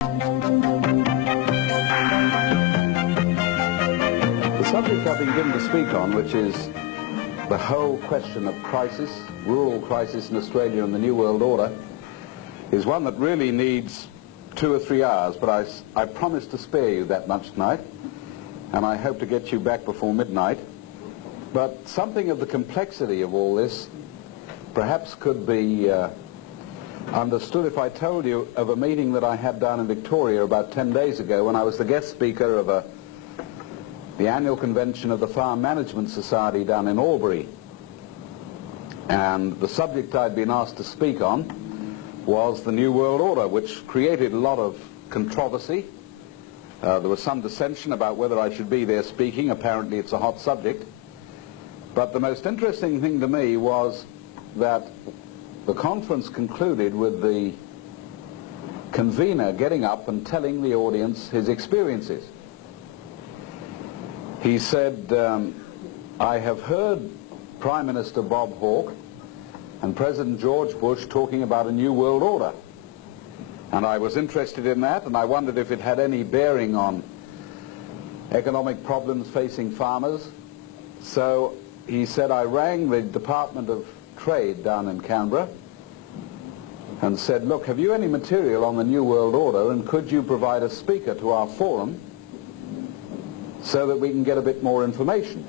The subject I've been given to speak on, which is the whole question of crisis, rural crisis in Australia and the New World Order, is one that really needs 2 or 3 hours, but I promise to spare you that much tonight, and I hope to get you back before midnight. But something of the complexity of all this perhaps could be understood if I told you of a meeting that I had down in Victoria about 10 days ago when I was the guest speaker of the annual convention of the Farm Management Society down in Albury. And the subject I'd been asked to speak on was the New World Order, which created a lot of controversy. There was some dissension about whether I should be there speaking. Apparently it's a hot subject. But the most interesting thing to me was that the conference concluded with the convener getting up and telling the audience his experiences. He said, I have heard Prime Minister Bob Hawke and President George Bush talking about a new world order. And I was interested in that, and I wondered if it had any bearing on economic problems facing farmers. So he said, I rang the Department of Trade down in Canberra and said, look, have you any material on the New World Order, and could you provide a speaker to our forum so that we can get a bit more information?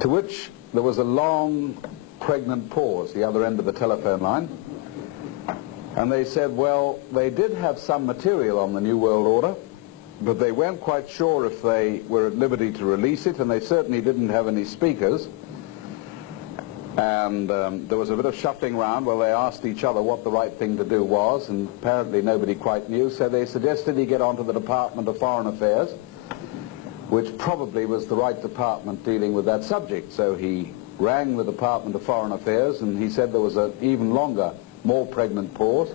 To which there was a long, pregnant pause at the other end of the telephone line, and they said, well, they did have some material on the New World Order, but they weren't quite sure if they were at liberty to release it, and they certainly didn't have any speakers. And there was a bit of shuffling around where they asked each other what the right thing to do was, and apparently nobody quite knew, so they suggested he get onto the Department of Foreign Affairs, which probably was the right department dealing with that subject. So he rang the Department of Foreign Affairs, and he said there was an even longer, more pregnant pause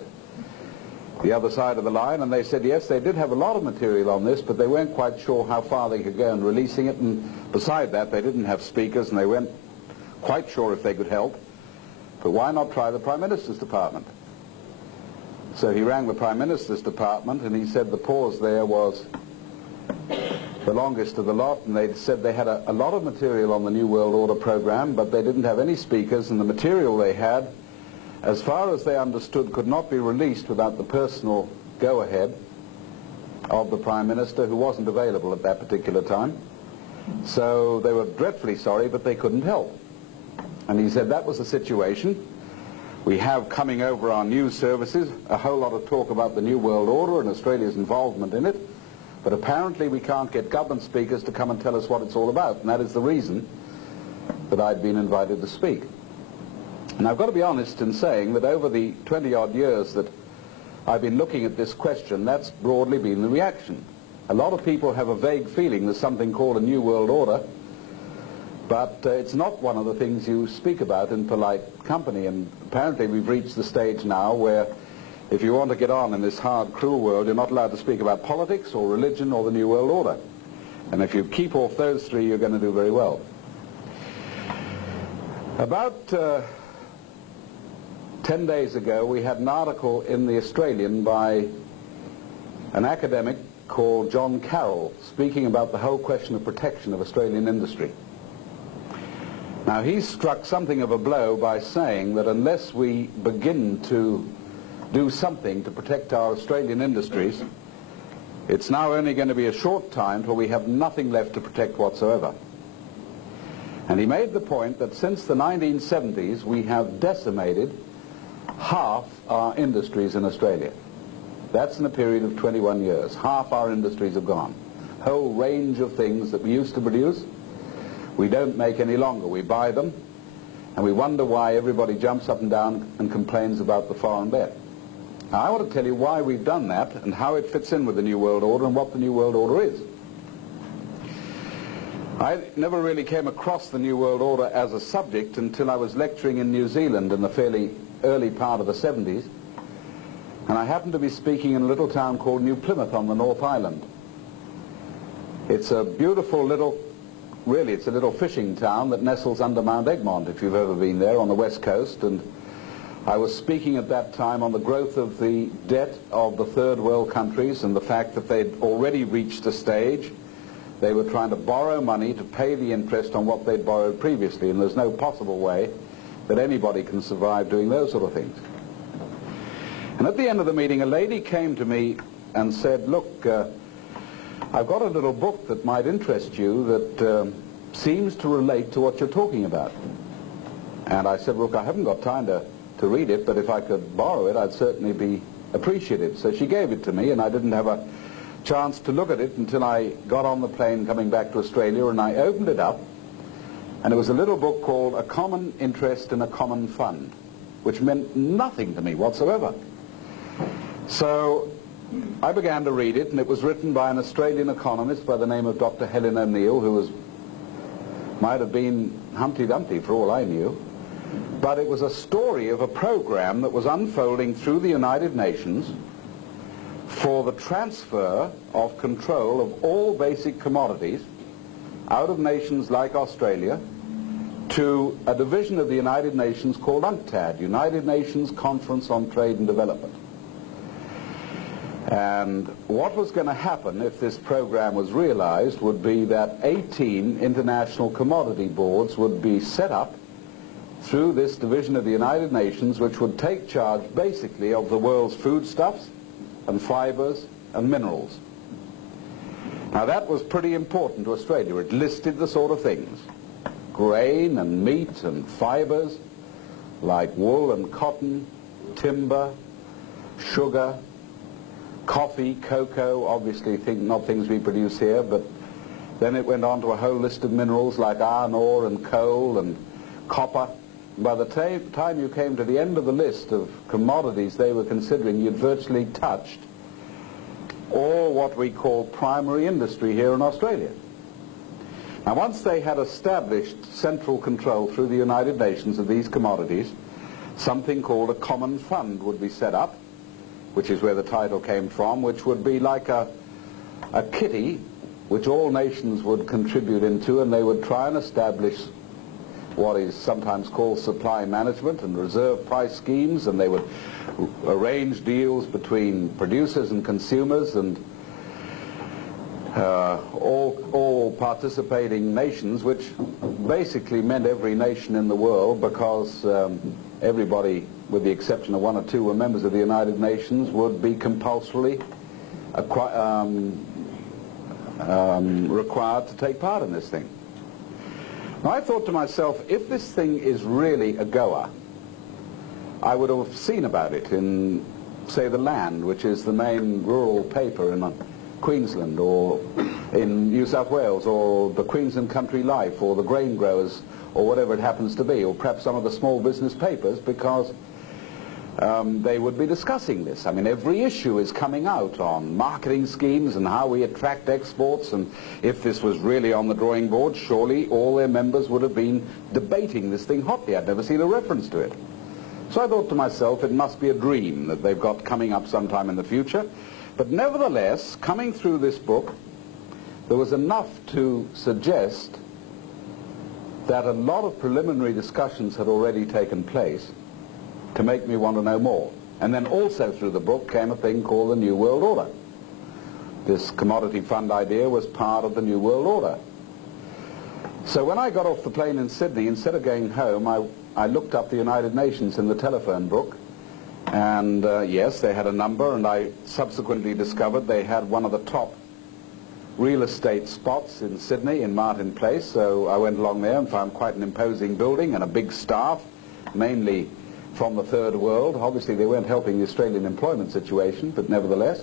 the other side of the line, and they said yes, they did have a lot of material on this, but they weren't quite sure how far they could go in releasing it, and beside that they didn't have speakers, and they weren't quite sure if they could help, but why not try the Prime Minister's department? So he rang the Prime Minister's department, and he said the pause there was the longest of the lot, and they said they had a lot of material on the New World Order program, but they didn't have any speakers, and the material they had, as far as they understood, could not be released without the personal go-ahead of the Prime Minister, who wasn't available at that particular time. So they were dreadfully sorry, but they couldn't help. And he said that was the situation. We have coming over our news services a whole lot of talk about the New World Order and Australia's involvement in it, but apparently we can't get government speakers to come and tell us what it's all about, and that is the reason that I'd been invited to speak. And I've got to be honest in saying that over the 20-odd years that I've been looking at this question, that's broadly been the reaction. A lot of people have a vague feeling there's something called a New World Order, but it's not one of the things you speak about in polite company, and apparently we've reached the stage now where if you want to get on in this hard, cruel world, you're not allowed to speak about politics or religion or the New World Order. And if you keep off those three, you're going to do very well. About 10 days ago, we had an article in The Australian by an academic called John Carroll, speaking about the whole question of protection of Australian industry. Now, he struck something of a blow by saying that unless we begin to do something to protect our Australian industries, it's now only going to be a short time till we have nothing left to protect whatsoever. And he made the point that since the 1970s, we have decimated half our industries in Australia. That's in a period of 21 years. Half our industries have gone. Whole range of things that we used to produce, we don't make any longer. We buy them, and we wonder why everybody jumps up and down and complains about the foreign debt. Now, I want to tell you why we've done that and how it fits in with the New World Order and what the New World Order is. I never really came across the New World Order as a subject until I was lecturing in New Zealand in the fairly early part of the 70s, and I happened to be speaking in a little town called New Plymouth on the North Island. It's a beautiful little, really it's a little fishing town that nestles under Mount Egmont, if you've ever been there, on the west coast, and I was speaking at that time on the growth of the debt of the third world countries and the fact that they'd already reached a stage. They were trying to borrow money to pay the interest on what they'd borrowed previously, and there's no possible way that anybody can survive doing those sort of things. And at the end of the meeting, a lady came to me and said, look, I've got a little book that might interest you that seems to relate to what you're talking about. And I said, look, I haven't got time to read it, but if I could borrow it, I'd certainly be appreciative. So she gave it to me, and I didn't have a chance to look at it until I got on the plane coming back to Australia, and I opened it up, and it was a little book called A Common Interest in a Common Fund, which meant nothing to me whatsoever. So I began to read it, and it was written by an Australian economist by the name of Dr. Helen O'Neill, who might have been Humpty Dumpty for all I knew. But it was a story of a program that was unfolding through the United Nations for the transfer of control of all basic commodities out of nations like Australia to a division of the United Nations called UNCTAD, United Nations Conference on Trade and Development. And what was going to happen if this program was realized would be that 18 international commodity boards would be set up through this division of the United Nations, which would take charge basically of the world's foodstuffs and fibers and minerals. Now that was pretty important to Australia. It listed the sort of things, grain and meat and fibers like wool and cotton, timber, sugar, coffee, cocoa, obviously not things we produce here, but then it went on to a whole list of minerals like iron ore and coal and copper. By the time you came to the end of the list of commodities they were considering, you'd virtually touched all what we call primary industry here in Australia. Now once they had established central control through the United Nations of these commodities, something called a common fund would be set up, which is where the title came from, which would be like a kitty which all nations would contribute into, and they would try and establish what is sometimes called supply management and reserve price schemes, and they would arrange deals between producers and consumers and all participating nations, which basically meant every nation in the world, because everybody, with the exception of one or two, were members of the United Nations, would be compulsorily required to take part in this thing. Now I thought to myself, if this thing is really a goer, I would have seen about it in, say, The Land, which is the main rural paper in Queensland, or in New South Wales, or the Queensland Country Life, or the Grain Growers, or whatever it happens to be, or perhaps some of the small business papers, because they would be discussing this. I mean, every issue is coming out on marketing schemes and how we attract exports, and if this was really on the drawing board, surely all their members would have been debating this thing hotly. I'd never seen a reference to it. So I thought to myself, it must be a dream that they've got coming up sometime in the future. But nevertheless, coming through this book, there was enough to suggest that a lot of preliminary discussions had already taken place to make me want to know more. And then also through the book came a thing called the New World Order. This commodity fund idea was part of the New World Order. So when I got off the plane in Sydney, instead of going home, I looked up the United Nations in the telephone book, and yes, they had a number, and I subsequently discovered they had one of the top real estate spots in Sydney, in Martin Place. So I went along there and found quite an imposing building and a big staff, mainly from the third world. Obviously they weren't helping the Australian employment situation, but nevertheless,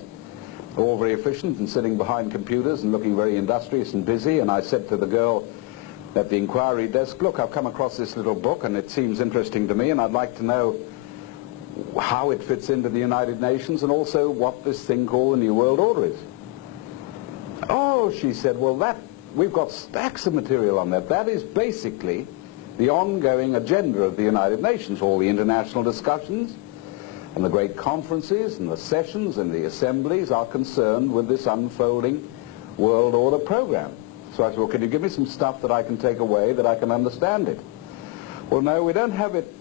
all very efficient and sitting behind computers and looking very industrious and busy. And I said to the girl at the inquiry desk, look, I've come across this little book and it seems interesting to me, and I'd like to know how it fits into the United Nations and also what this thing called the New World Order is. Oh, she said, well, we've got stacks of material on that. That is basically the ongoing agenda of the United Nations. All the international discussions and the great conferences and the sessions and the assemblies are concerned with this unfolding world order program. So I said, well, can you give me some stuff that I can take away that I can understand it? Well, no, we don't have it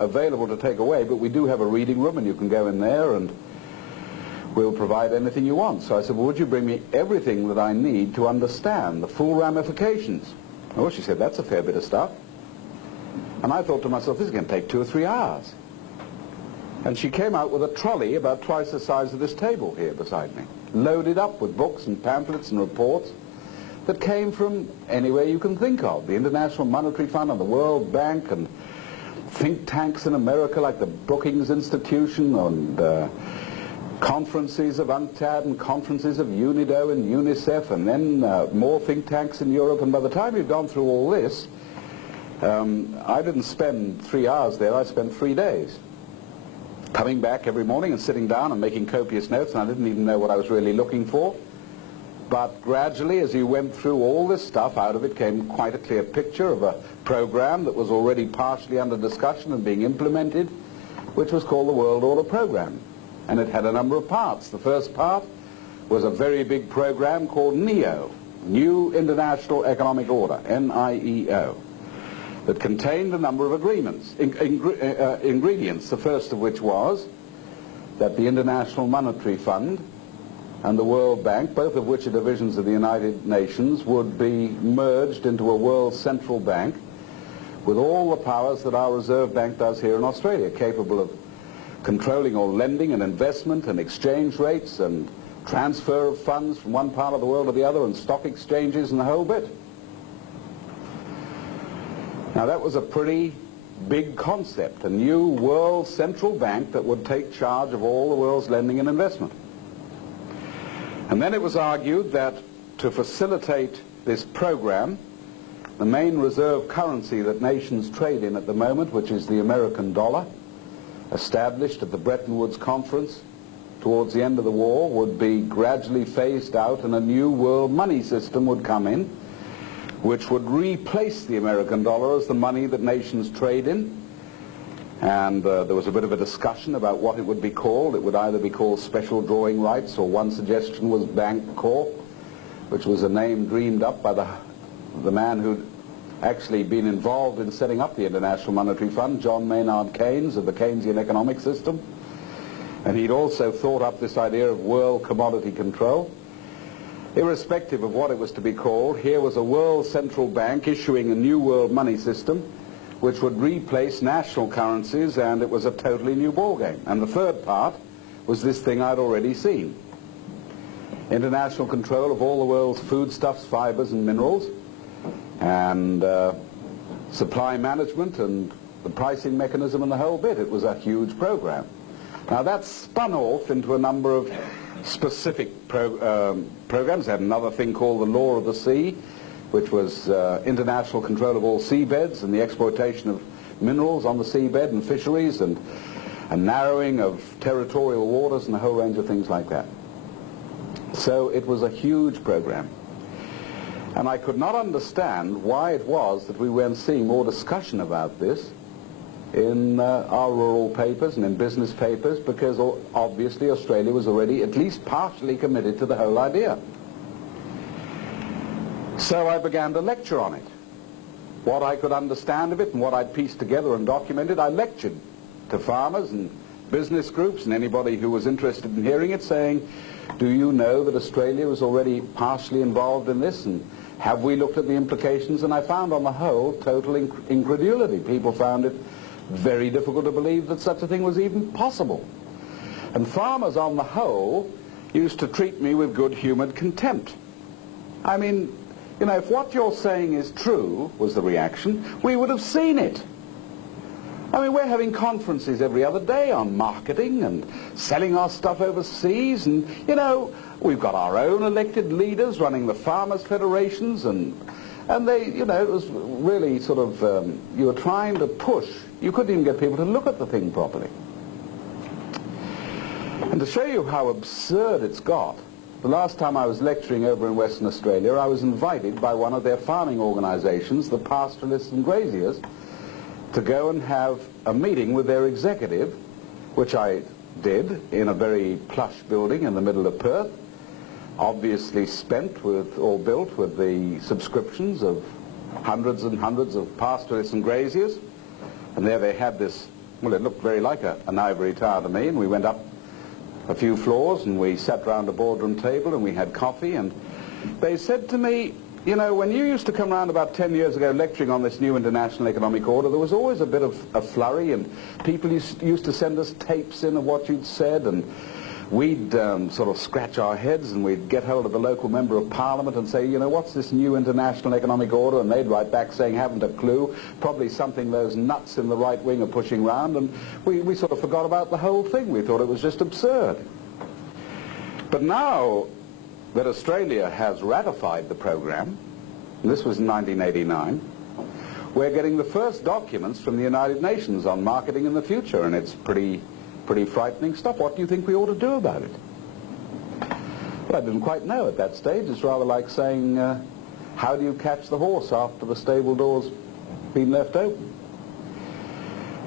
available to take away, but we do have a reading room, and you can go in there and we'll provide anything you want. So I said, well, would you bring me everything that I need to understand the full ramifications? Oh, she said, that's a fair bit of stuff. And I thought to myself, this is going to take 2 or 3 hours. And she came out with a trolley about twice the size of this table here beside me, loaded up with books and pamphlets and reports that came from anywhere you can think of. The International Monetary Fund and the World Bank and think tanks in America like the Brookings Institution and conferences of UNCTAD and conferences of UNIDO and UNICEF, and then more think tanks in Europe. And by the time you've gone through all this, I didn't spend 3 hours there, I spent 3 days. Coming back every morning and sitting down and making copious notes, and I didn't even know what I was really looking for. But gradually, as you went through all this stuff, out of it came quite a clear picture of a program that was already partially under discussion and being implemented, which was called the World Order Program. And it had a number of parts. The first part was a very big program called NEO, New International Economic Order, NIEO, that contained a number of agreements, ingredients, the first of which was that the International Monetary Fund and the World Bank, both of which are divisions of the United Nations, would be merged into a world central bank with all the powers that our Reserve Bank does here in Australia, capable of controlling all lending and investment and exchange rates and transfer of funds from one part of the world to the other and stock exchanges and the whole bit. Now that was a pretty big concept, a new world central bank that would take charge of all the world's lending and investment. And then it was argued that to facilitate this program, the main reserve currency that nations trade in at the moment, which is the American dollar, established at the Bretton Woods Conference towards the end of the war, would be gradually phased out and a new world money system would come in, which would replace the American dollar as the money that nations trade in. And there was a bit of a discussion about what it would be called. It would either be called special drawing rights, or one suggestion was Bank Corp, which was a name dreamed up by the man who'd actually been involved in setting up the International Monetary Fund, John Maynard Keynes, of the Keynesian economic system. And he'd also thought up this idea of world commodity control. Irrespective of what it was to be called, here was a world central bank issuing a new world money system which would replace national currencies, and it was a totally new ballgame. And the third part was this thing I'd already seen. International control of all the world's foodstuffs, fibers and minerals, and supply management and the pricing mechanism and the whole bit. It was a huge program. Now that spun off into a number of specific programs. They had another thing called the Law of the Sea, which was international control of all seabeds and the exploitation of minerals on the seabed and fisheries and a narrowing of territorial waters and a whole range of things like that. So it was a huge program. And I could not understand why it was that we weren't seeing more discussion about this in our rural papers and in business papers, because obviously Australia was already at least partially committed to the whole idea. So I began to lecture on it. What I could understand of it and what I'd pieced together and documented, I lectured to farmers and business groups and anybody who was interested in hearing it, saying, do you know that Australia was already partially involved in this, and have we looked at the implications? And I found on the whole total incredulity. People found it very difficult to believe that such a thing was even possible. And farmers on the whole used to treat me with good-humoured contempt. I mean, you know, if what you're saying is true, was the reaction, we would have seen it. I mean, we're having conferences every other day on marketing and selling our stuff overseas, and, you know, we've got our own elected leaders running the farmers' federations, and they, you know, it was really sort of, you were trying to push. You couldn't even get people to look at the thing properly. And to show you how absurd it's got, the last time I was lecturing over in Western Australia, I was invited by one of their farming organizations, the Pastoralists and Graziers, to go and have a meeting with their executive, which I did in a very plush building in the middle of Perth, obviously spent with, or built with the subscriptions of hundreds and hundreds of pastoralists and graziers. And there they had this, well, it looked very like an ivory tower to me, and we went up a few floors and we sat round a boardroom table and we had coffee, and they said to me, you know, when you used to come round about 10 years ago lecturing on this new international economic order, there was always a bit of a flurry, and people used to send us tapes in of what you'd said, and we'd sort of scratch our heads and we'd get hold of the local member of parliament and say, you know, what's this new international economic order? And they'd write back saying, haven't a clue, probably something those nuts in the right wing are pushing round, and we sort of forgot about the whole thing. We thought it was just absurd. But now that Australia has ratified the program, and this was in 1989, we're getting the first documents from the United Nations on marketing in the future, and it's pretty frightening stuff. What do you think we ought to do about it? Well, I didn't quite know at that stage. It's rather like saying, how do you catch the horse after the stable door's been left open?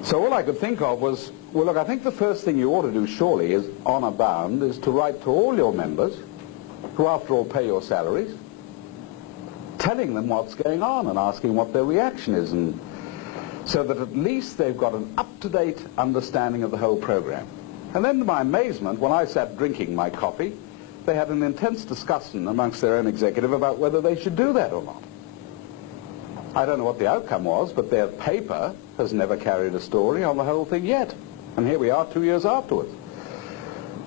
So all I could think of was, well, look, I think the first thing you ought to do, surely, is, honor bound, is to write to all your members, who after all pay your salaries, telling them what's going on and asking what their reaction is, and so that at least they've got an up-to-date understanding of the whole program. And then to my amazement, when I sat drinking my coffee, they had an intense discussion amongst their own executive about whether they should do that or not. I don't know what the outcome was, but their paper has never carried a story on the whole thing yet. And here we are 2 years afterwards.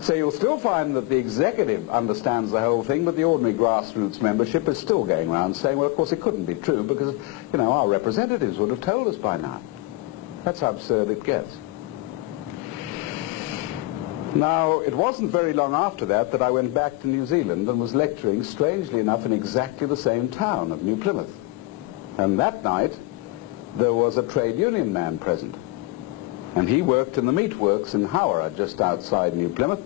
So you'll still find that the executive understands the whole thing, but the ordinary grassroots membership is still going around saying, well, of course it couldn't be true because, you know, our representatives would have told us by now. That's how absurd it gets. Now, it wasn't very long after that that I went back to New Zealand and was lecturing, strangely enough, in exactly the same town of New Plymouth. And that night, there was a trade union man present. And he worked in the meat works in Howrah, just outside New Plymouth.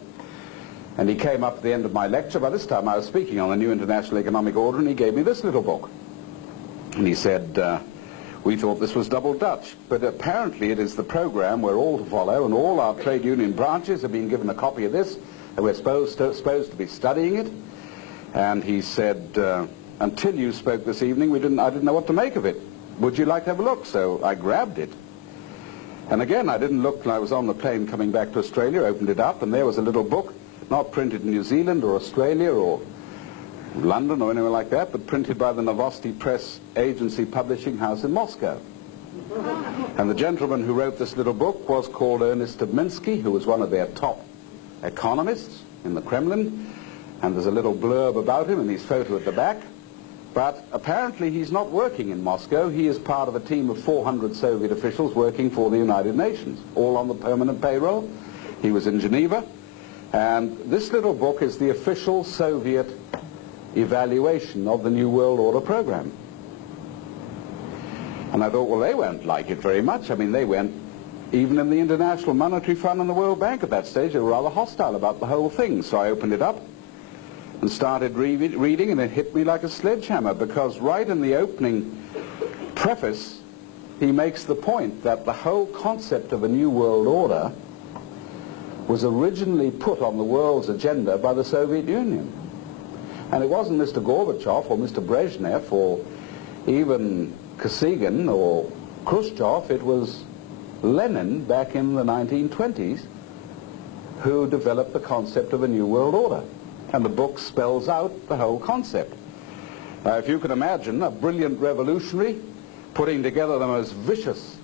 And he came up at the end of my lecture. By this time I was speaking on the new international economic order, and he gave me this little book. And he said, we thought this was double Dutch, but apparently it is the program we're all to follow, and all our trade union branches have been given a copy of this, and we're supposed to be studying it. And he said, until you spoke this evening, I didn't know what to make of it. Would you like to have a look? So I grabbed it. And again, I didn't look till I was on the plane coming back to Australia, opened it up, and there was a little book, not printed in New Zealand or Australia or London or anywhere like that, but printed by the Novosti Press Agency Publishing House in Moscow. And the gentleman who wrote this little book was called Ernest Dubminsky, who was one of their top economists in the Kremlin, and there's a little blurb about him and his photo at the back. But apparently he's not working in Moscow. He is part of a team of 400 Soviet officials working for the United Nations, all on the permanent payroll. He was in Geneva. And this little book is the official Soviet evaluation of the New World Order program. And I thought, well, they won't like it very much. I mean, they went, even in the International Monetary Fund and the World Bank at that stage, they were rather hostile about the whole thing. So I opened it up and started reading, and it hit me like a sledgehammer, because right in the opening preface, he makes the point that the whole concept of a New World Order was originally put on the world's agenda by the Soviet Union. And it wasn't Mr. Gorbachev or Mr. Brezhnev or even Kosygin or Khrushchev. It was Lenin back in the 1920s who developed the concept of a New World Order. And the book spells out the whole concept. If you can imagine a brilliant revolutionary putting together the most vicious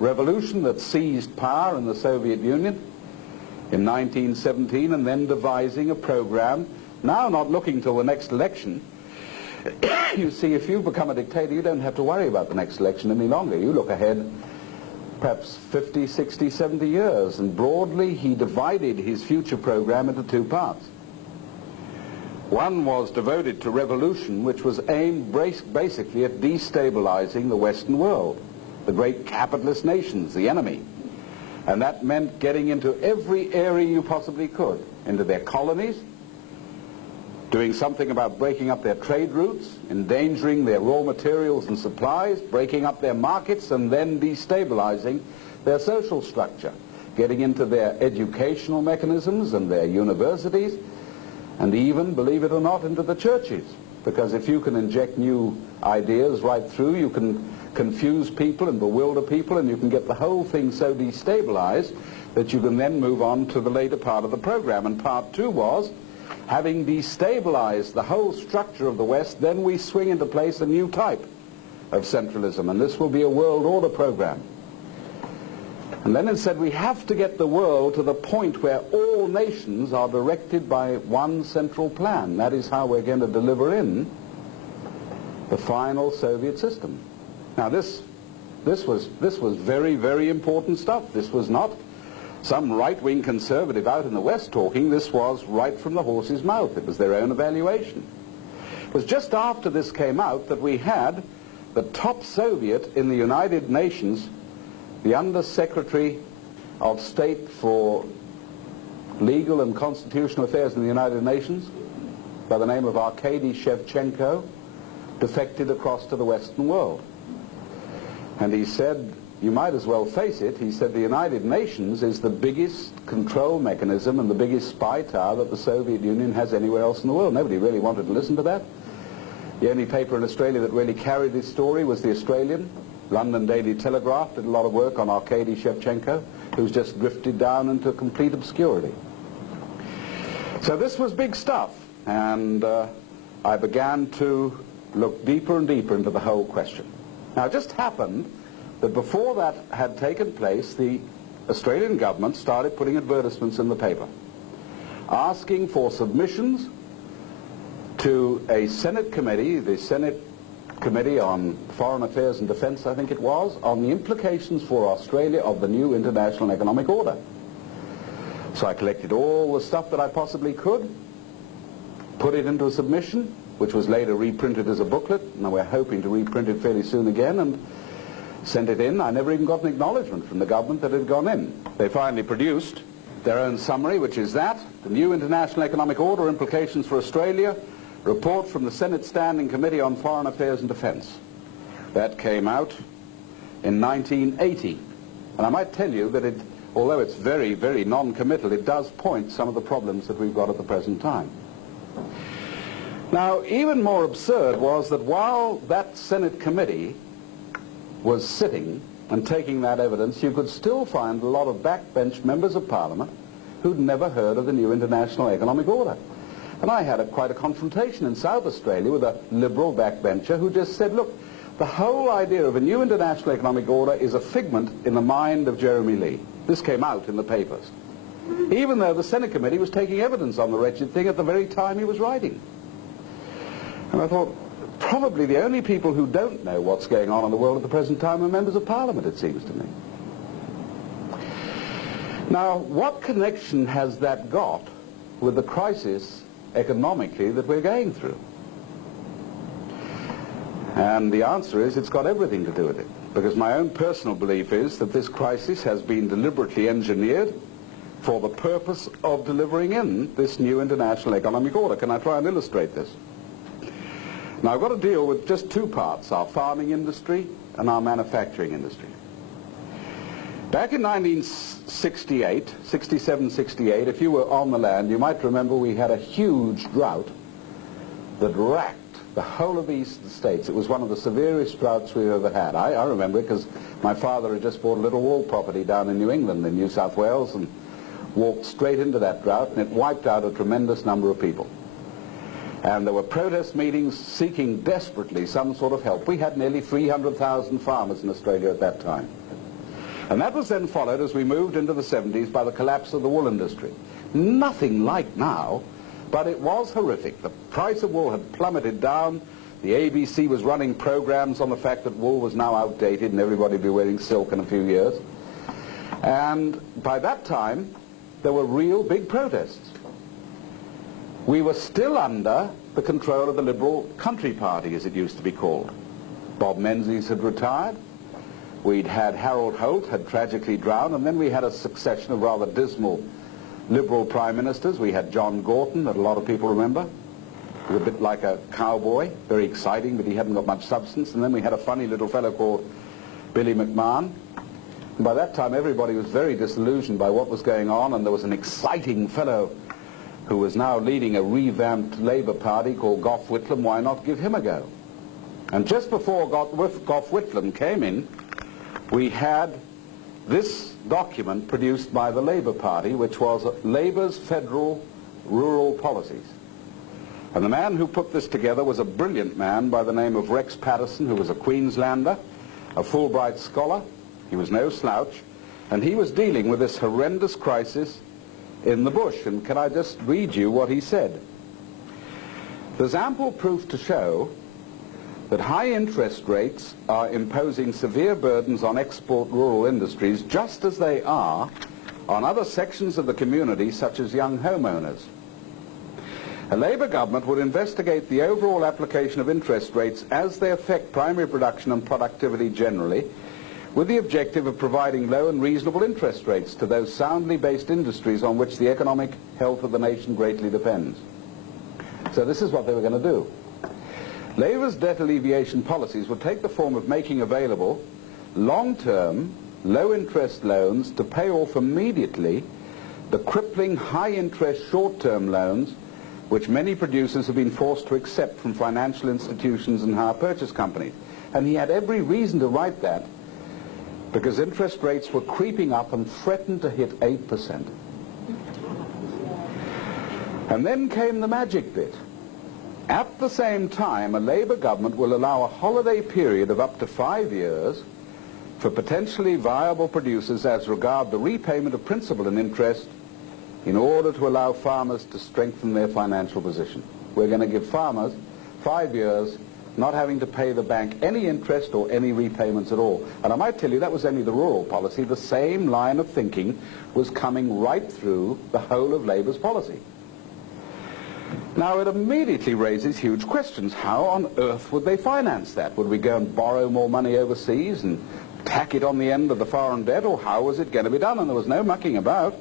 revolution that seized power in the Soviet Union in 1917, and then devising a program, now not looking till the next election. You see, if you become a dictator, you don't have to worry about the next election any longer. You look ahead perhaps 50, 60, 70 years, and broadly he divided his future program into two parts. One was devoted to revolution, which was aimed basically at destabilizing the Western world, the great capitalist nations, the enemy. And that meant getting into every area you possibly could, into their colonies, doing something about breaking up their trade routes, endangering their raw materials and supplies, breaking up their markets, and then destabilizing their social structure, getting into their educational mechanisms and their universities, and even, believe it or not, into the churches. Because if you can inject new ideas right through, you can confuse people and bewilder people, and you can get the whole thing so destabilized that you can then move on to the later part of the program. And part two was, having destabilized the whole structure of the West, then we swing into place a new type of centralism, and this will be a world order program. And Lenin said we have to get the world to the point where all nations are directed by one central plan. That is how we're going to deliver in the final Soviet system. Now this was very, very important stuff. This was not some right-wing conservative out in the West talking. This was right from the horse's mouth. It was their own evaluation. It was just after this came out that we had the top Soviet in the United Nations, the Under-Secretary of State for Legal and Constitutional Affairs in the United Nations, by the name of Arkady Shevchenko, defected across to the Western world. And he said, you might as well face it, he said the United Nations is the biggest control mechanism and the biggest spy tower that the Soviet Union has anywhere else in the world. Nobody really wanted to listen to that. The only paper in Australia that really carried this story was the Australian. London Daily Telegraph did a lot of work on Arkady Shevchenko, who's just drifted down into complete obscurity. So this was big stuff, and I began to look deeper and deeper into the whole question. Now it just happened that before that had taken place, the Australian government started putting advertisements in the paper, asking for submissions to a Senate committee, the Senate Committee on Foreign Affairs and Defence, I think it was, on the implications for Australia of the new international economic order. So I collected all the stuff that I possibly could, put it into a submission, which was later reprinted as a booklet. Now we're hoping to reprint it fairly soon again, and sent it in. I never even got an acknowledgement from the government that it had gone in. They finally produced their own summary, which is that, the new international economic order, implications for Australia, report from the Senate Standing Committee on Foreign Affairs and Defence. That came out in 1980. And I might tell you that it, although it's very, very non-committal, it does point some of the problems that we've got at the present time. Now, even more absurd was that while that Senate committee was sitting and taking that evidence, you could still find a lot of backbench members of Parliament who'd never heard of the new international economic order. And I had quite a confrontation in South Australia with a liberal backbencher who just said, look, the whole idea of a new international economic order is a figment in the mind of Jeremy Lee. This came out in the papers, even though the Senate committee was taking evidence on the wretched thing at the very time he was writing. And I thought, probably the only people who don't know what's going on in the world at the present time are members of Parliament, it seems to me. Now, what connection has that got with the crisis economically that we're going through? And the answer is it's got everything to do with it, because my own personal belief is that this crisis has been deliberately engineered for the purpose of delivering in this new international economic order. Can I try and illustrate this? Now, I've got to deal with just two parts, our farming industry and our manufacturing industry. Back in 1968, 67, 68, if you were on the land, you might remember we had a huge drought that racked the whole of the eastern states. It was one of the severest droughts we've ever had. I remember it because my father had just bought a little wool property down in New England, in New South Wales, and walked straight into that drought, and it wiped out a tremendous number of people. And there were protest meetings seeking desperately some sort of help. We had nearly 300,000 farmers in Australia at that time. And that was then followed, as we moved into the 70s, by the collapse of the wool industry. Nothing like now, but it was horrific. The price of wool had plummeted down. The ABC was running programs on the fact that wool was now outdated and everybody would be wearing silk in a few years. And by that time, there were real big protests. We were still under the control of the Liberal Country Party, as it used to be called. Bob Menzies had retired. We'd had Harold Holt had tragically drowned, and then we had a succession of rather dismal Liberal prime ministers. We had John Gorton, that a lot of people remember. He was a bit like a cowboy, very exciting, but he hadn't got much substance. And then we had a funny little fellow called Billy McMahon. And by that time, everybody was very disillusioned by what was going on, and there was an exciting fellow who was now leading a revamped Labour Party called Gough Whitlam. Why not give him a go? And just before Gough Whitlam came in, we had this document produced by the Labour Party, which was Labour's federal rural policies. And the man who put this together was a brilliant man by the name of Rex Patterson, who was a Queenslander, a Fulbright scholar. He was no slouch, and he was dealing with this horrendous crisis in the bush. And can I just read you what he said? There's ample proof to show that high interest rates are imposing severe burdens on export rural industries, just as they are on other sections of the community, such as young homeowners. A Labour government would investigate the overall application of interest rates as they affect primary production and productivity generally, with the objective of providing low and reasonable interest rates to those soundly based industries on which the economic health of the nation greatly depends. So this is what they were going to do. Labour's debt alleviation policies would take the form of making available long-term, low-interest loans to pay off immediately the crippling high-interest short-term loans which many producers have been forced to accept from financial institutions and hire purchase companies. And he had every reason to write that, because interest rates were creeping up and threatened to hit 8%. And then came the magic bit. At the same time, a Labour government will allow a holiday period of up to 5 years for potentially viable producers as regard the repayment of principal and interest, in order to allow farmers to strengthen their financial position. We're going to give farmers 5 years not having to pay the bank any interest or any repayments at all. And I might tell you that was only the rural policy. The same line of thinking was coming right through the whole of Labour's policy. Now, it immediately raises huge questions. How on earth would they finance that? Would we go and borrow more money overseas and tack it on the end of the foreign debt, or how was it going to be done? And there was no mucking about.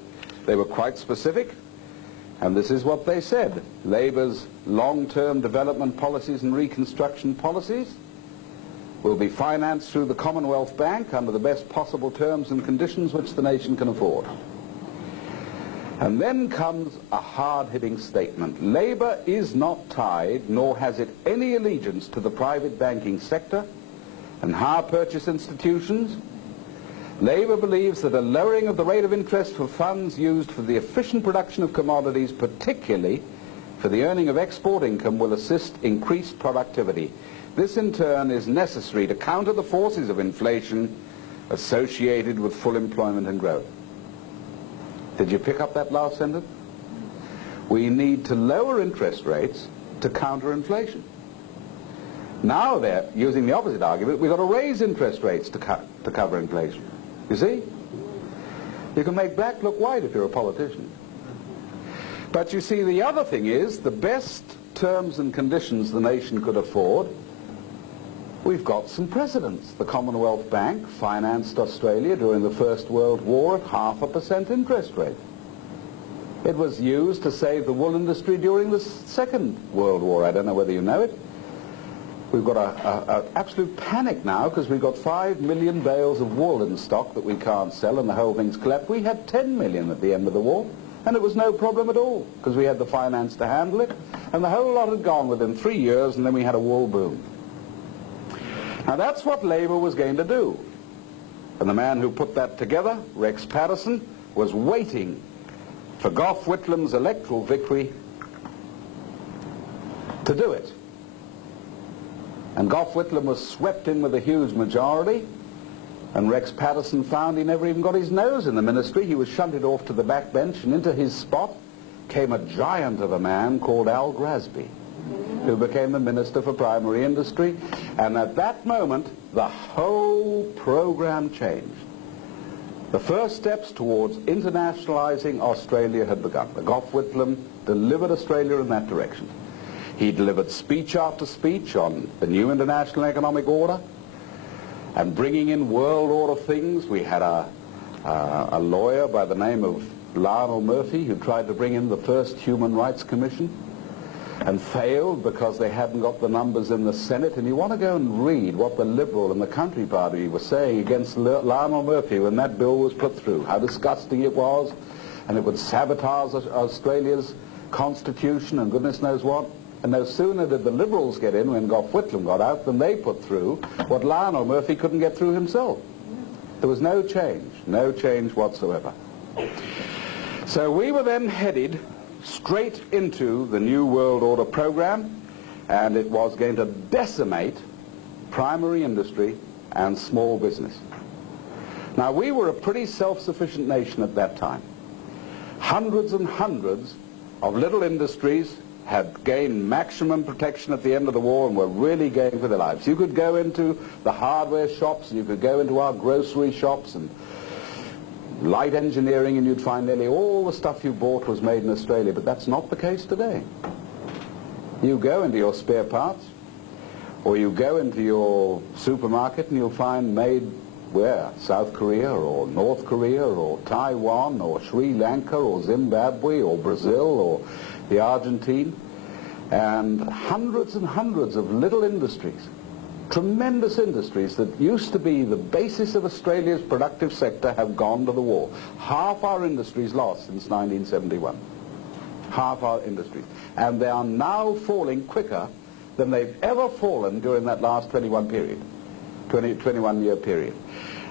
They were quite specific, and this is what they said. Labour's long-term development policies and reconstruction policies will be financed through the Commonwealth Bank under the best possible terms and conditions which the nation can afford. And then comes a hard-hitting statement. Labour is not tied, nor has it any allegiance to the private banking sector and hire purchase institutions. Labour believes that a lowering of the rate of interest for funds used for the efficient production of commodities, particularly for the earning of export income, will assist increased productivity. This in turn is necessary to counter the forces of inflation associated with full employment and growth. Did you pick up that last sentence? We need to lower interest rates to counter inflation. Now they're using the opposite argument. We've got to raise interest rates to cover inflation. You see? You can make black look white if you're a politician. But you see, the other thing is, the best terms and conditions the nation could afford, we've got some precedents. The Commonwealth Bank financed Australia during the First World War at 0.5% interest rate. It was used to save the wool industry during the Second World War. I don't know whether you know it. We've got an absolute panic now because we've got 5 million bales of wool in stock that we can't sell, and the whole thing's collapsed. We had 10 million at the end of the war, and it was no problem at all because we had the finance to handle it, and the whole lot had gone within 3 years, and then we had a wool boom. Now that's what Labour was going to do. And the man who put that together, Rex Patterson, was waiting for Gough Whitlam's electoral victory to do it. And Gough Whitlam was swept in with a huge majority, and Rex Patterson found he never even got his nose in the ministry. He was shunted off to the backbench, and into his spot came a giant of a man called Al Grasby, who became the Minister for Primary Industry. And at that moment, the whole program changed. The first steps towards internationalizing Australia had begun. Gough Whitlam delivered Australia in that direction. He delivered speech after speech on the new international economic order and bringing in world order things. We had a lawyer by the name of Lionel Murphy who tried to bring in the first Human Rights Commission and failed because they hadn't got the numbers in the Senate. And you want to go and read what the Liberal and the Country Party were saying against Lionel Murphy when that bill was put through, how disgusting it was, and it would sabotage Australia's constitution and goodness knows what. And no sooner did the Liberals get in when Gough Whitlam got out than they put through what Lionel Murphy couldn't get through himself. There was no change whatsoever. So we were then headed straight into the New World Order program, and it was going to decimate primary industry and small business. Now, we were a pretty self-sufficient nation at that time. Hundreds and hundreds of little industries had gained maximum protection at the end of the war and were really going for their lives. You could go into the hardware shops, and you could go into our grocery shops and light engineering, and you'd find nearly all the stuff you bought was made in Australia, but that's not the case today. You go into your spare parts, or you go into your supermarket and you'll find made where? South Korea or North Korea or Taiwan or Sri Lanka or Zimbabwe or Brazil or the Argentine, and hundreds of little industries, tremendous industries that used to be the basis of Australia's productive sector have gone to the war. Half our industries lost since 1971. Half our industries. And they are now falling quicker than they've ever fallen during that last 21-year period.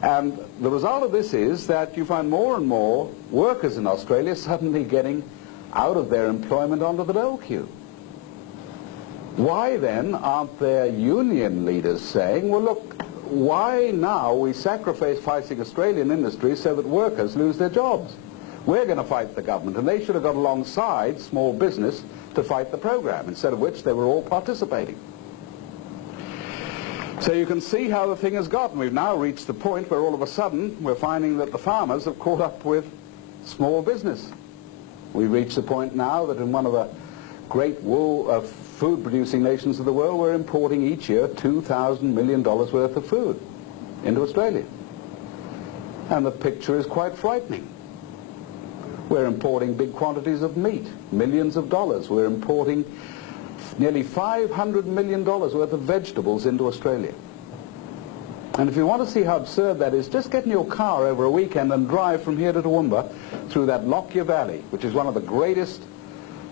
And the result of this is that you find more and more workers in Australia suddenly getting out of their employment onto the dole queue. Why then aren't there union leaders saying, well look, why now are we sacrificing Australian industries so that workers lose their jobs? We're going to fight the government, and they should have got alongside small business to fight the program, instead of which they were all participating. So you can see how the thing has gotten. We've now reached the point where all of a sudden we're finding that the farmers have caught up with small business. We've reached the point now that in one of the great food-producing nations of the world, we're importing each year $2,000 million worth of food into Australia. And the picture is quite frightening. We're importing big quantities of meat, millions of dollars. We're importing nearly $500 million worth of vegetables into Australia. And if you want to see how absurd that is, just get in your car over a weekend and drive from here to Toowoomba through that Lockyer Valley, which is one of the greatest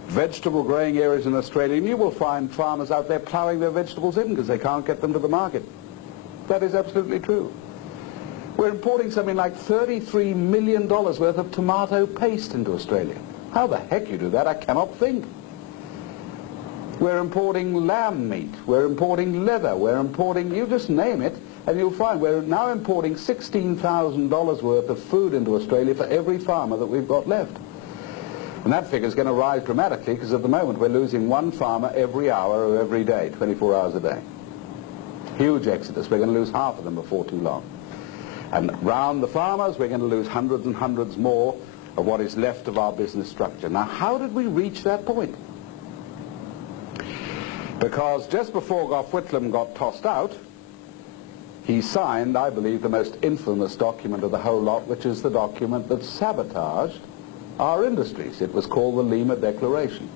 vegetable growing areas in Australia, and you will find farmers out there ploughing their vegetables in because they can't get them to the market. That is absolutely true. We're importing something like $33 million worth of tomato paste into Australia. How the heck you do that, I cannot think. We're importing lamb meat, we're importing leather, we're importing, you just name it, and you'll find we're now importing $16,000 worth of food into Australia for every farmer that we've got left. And that figure is going to rise dramatically because at the moment we're losing one farmer every hour or every day, 24 hours a day. Huge exodus. We're going to lose half of them before too long. And round the farmers, we're going to lose hundreds and hundreds more of what is left of our business structure. Now, how did we reach that point? Because just before Gough Whitlam got tossed out, he signed, I believe, the most infamous document of the whole lot, which is the document that sabotaged our industries. It was called the Lima Declaration.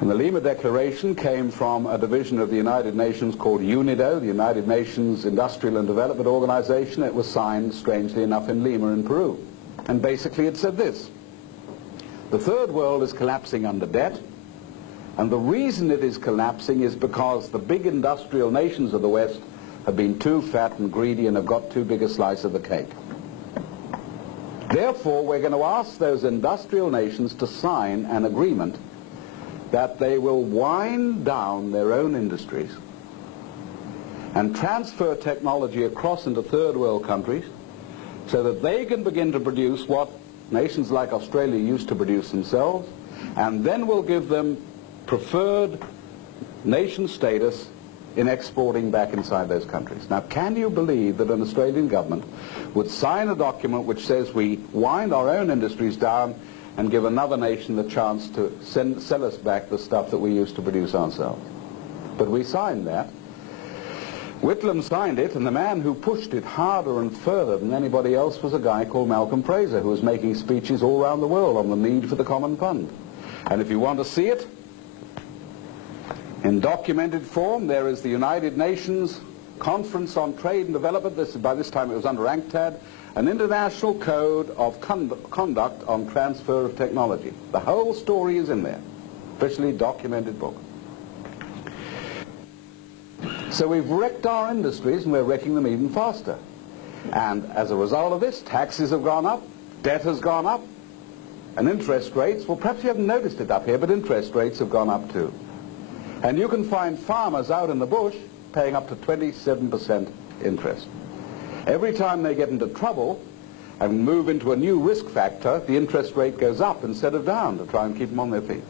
And the Lima Declaration came from a division of the United Nations called UNIDO, the United Nations Industrial and Development Organization. It was signed, strangely enough, in Lima in Peru. And basically it said this: the third world is collapsing under debt, and the reason it is collapsing is because the big industrial nations of the West have been too fat and greedy and have got too big a slice of the cake. Therefore, we're going to ask those industrial nations to sign an agreement that they will wind down their own industries and transfer technology across into third world countries so that they can begin to produce what nations like Australia used to produce themselves, and then we'll give them preferred nation status in exporting back inside those countries. Now, can you believe that an Australian government would sign a document which says we wind our own industries down and give another nation the chance to sell us back the stuff that we used to produce ourselves? But we signed that. Whitlam signed it, and the man who pushed it harder and further than anybody else was a guy called Malcolm Fraser, who was making speeches all around the world on the need for the common fund. And if you want to see it in documented form, there is the United Nations Conference on Trade and Development. By this time it was under UNCTAD, an international code of conduct on transfer of technology. The whole story is in there. officially documented book. So we've wrecked our industries, and we're wrecking them even faster. And as a result of this, taxes have gone up, debt has gone up, and interest rates, well, perhaps you haven't noticed it up here, but interest rates have gone up too. And you can find farmers out in the bush paying up to 27% interest. Every time they get into trouble and move into a new risk factor, the interest rate goes up instead of down to try and keep them on their feet.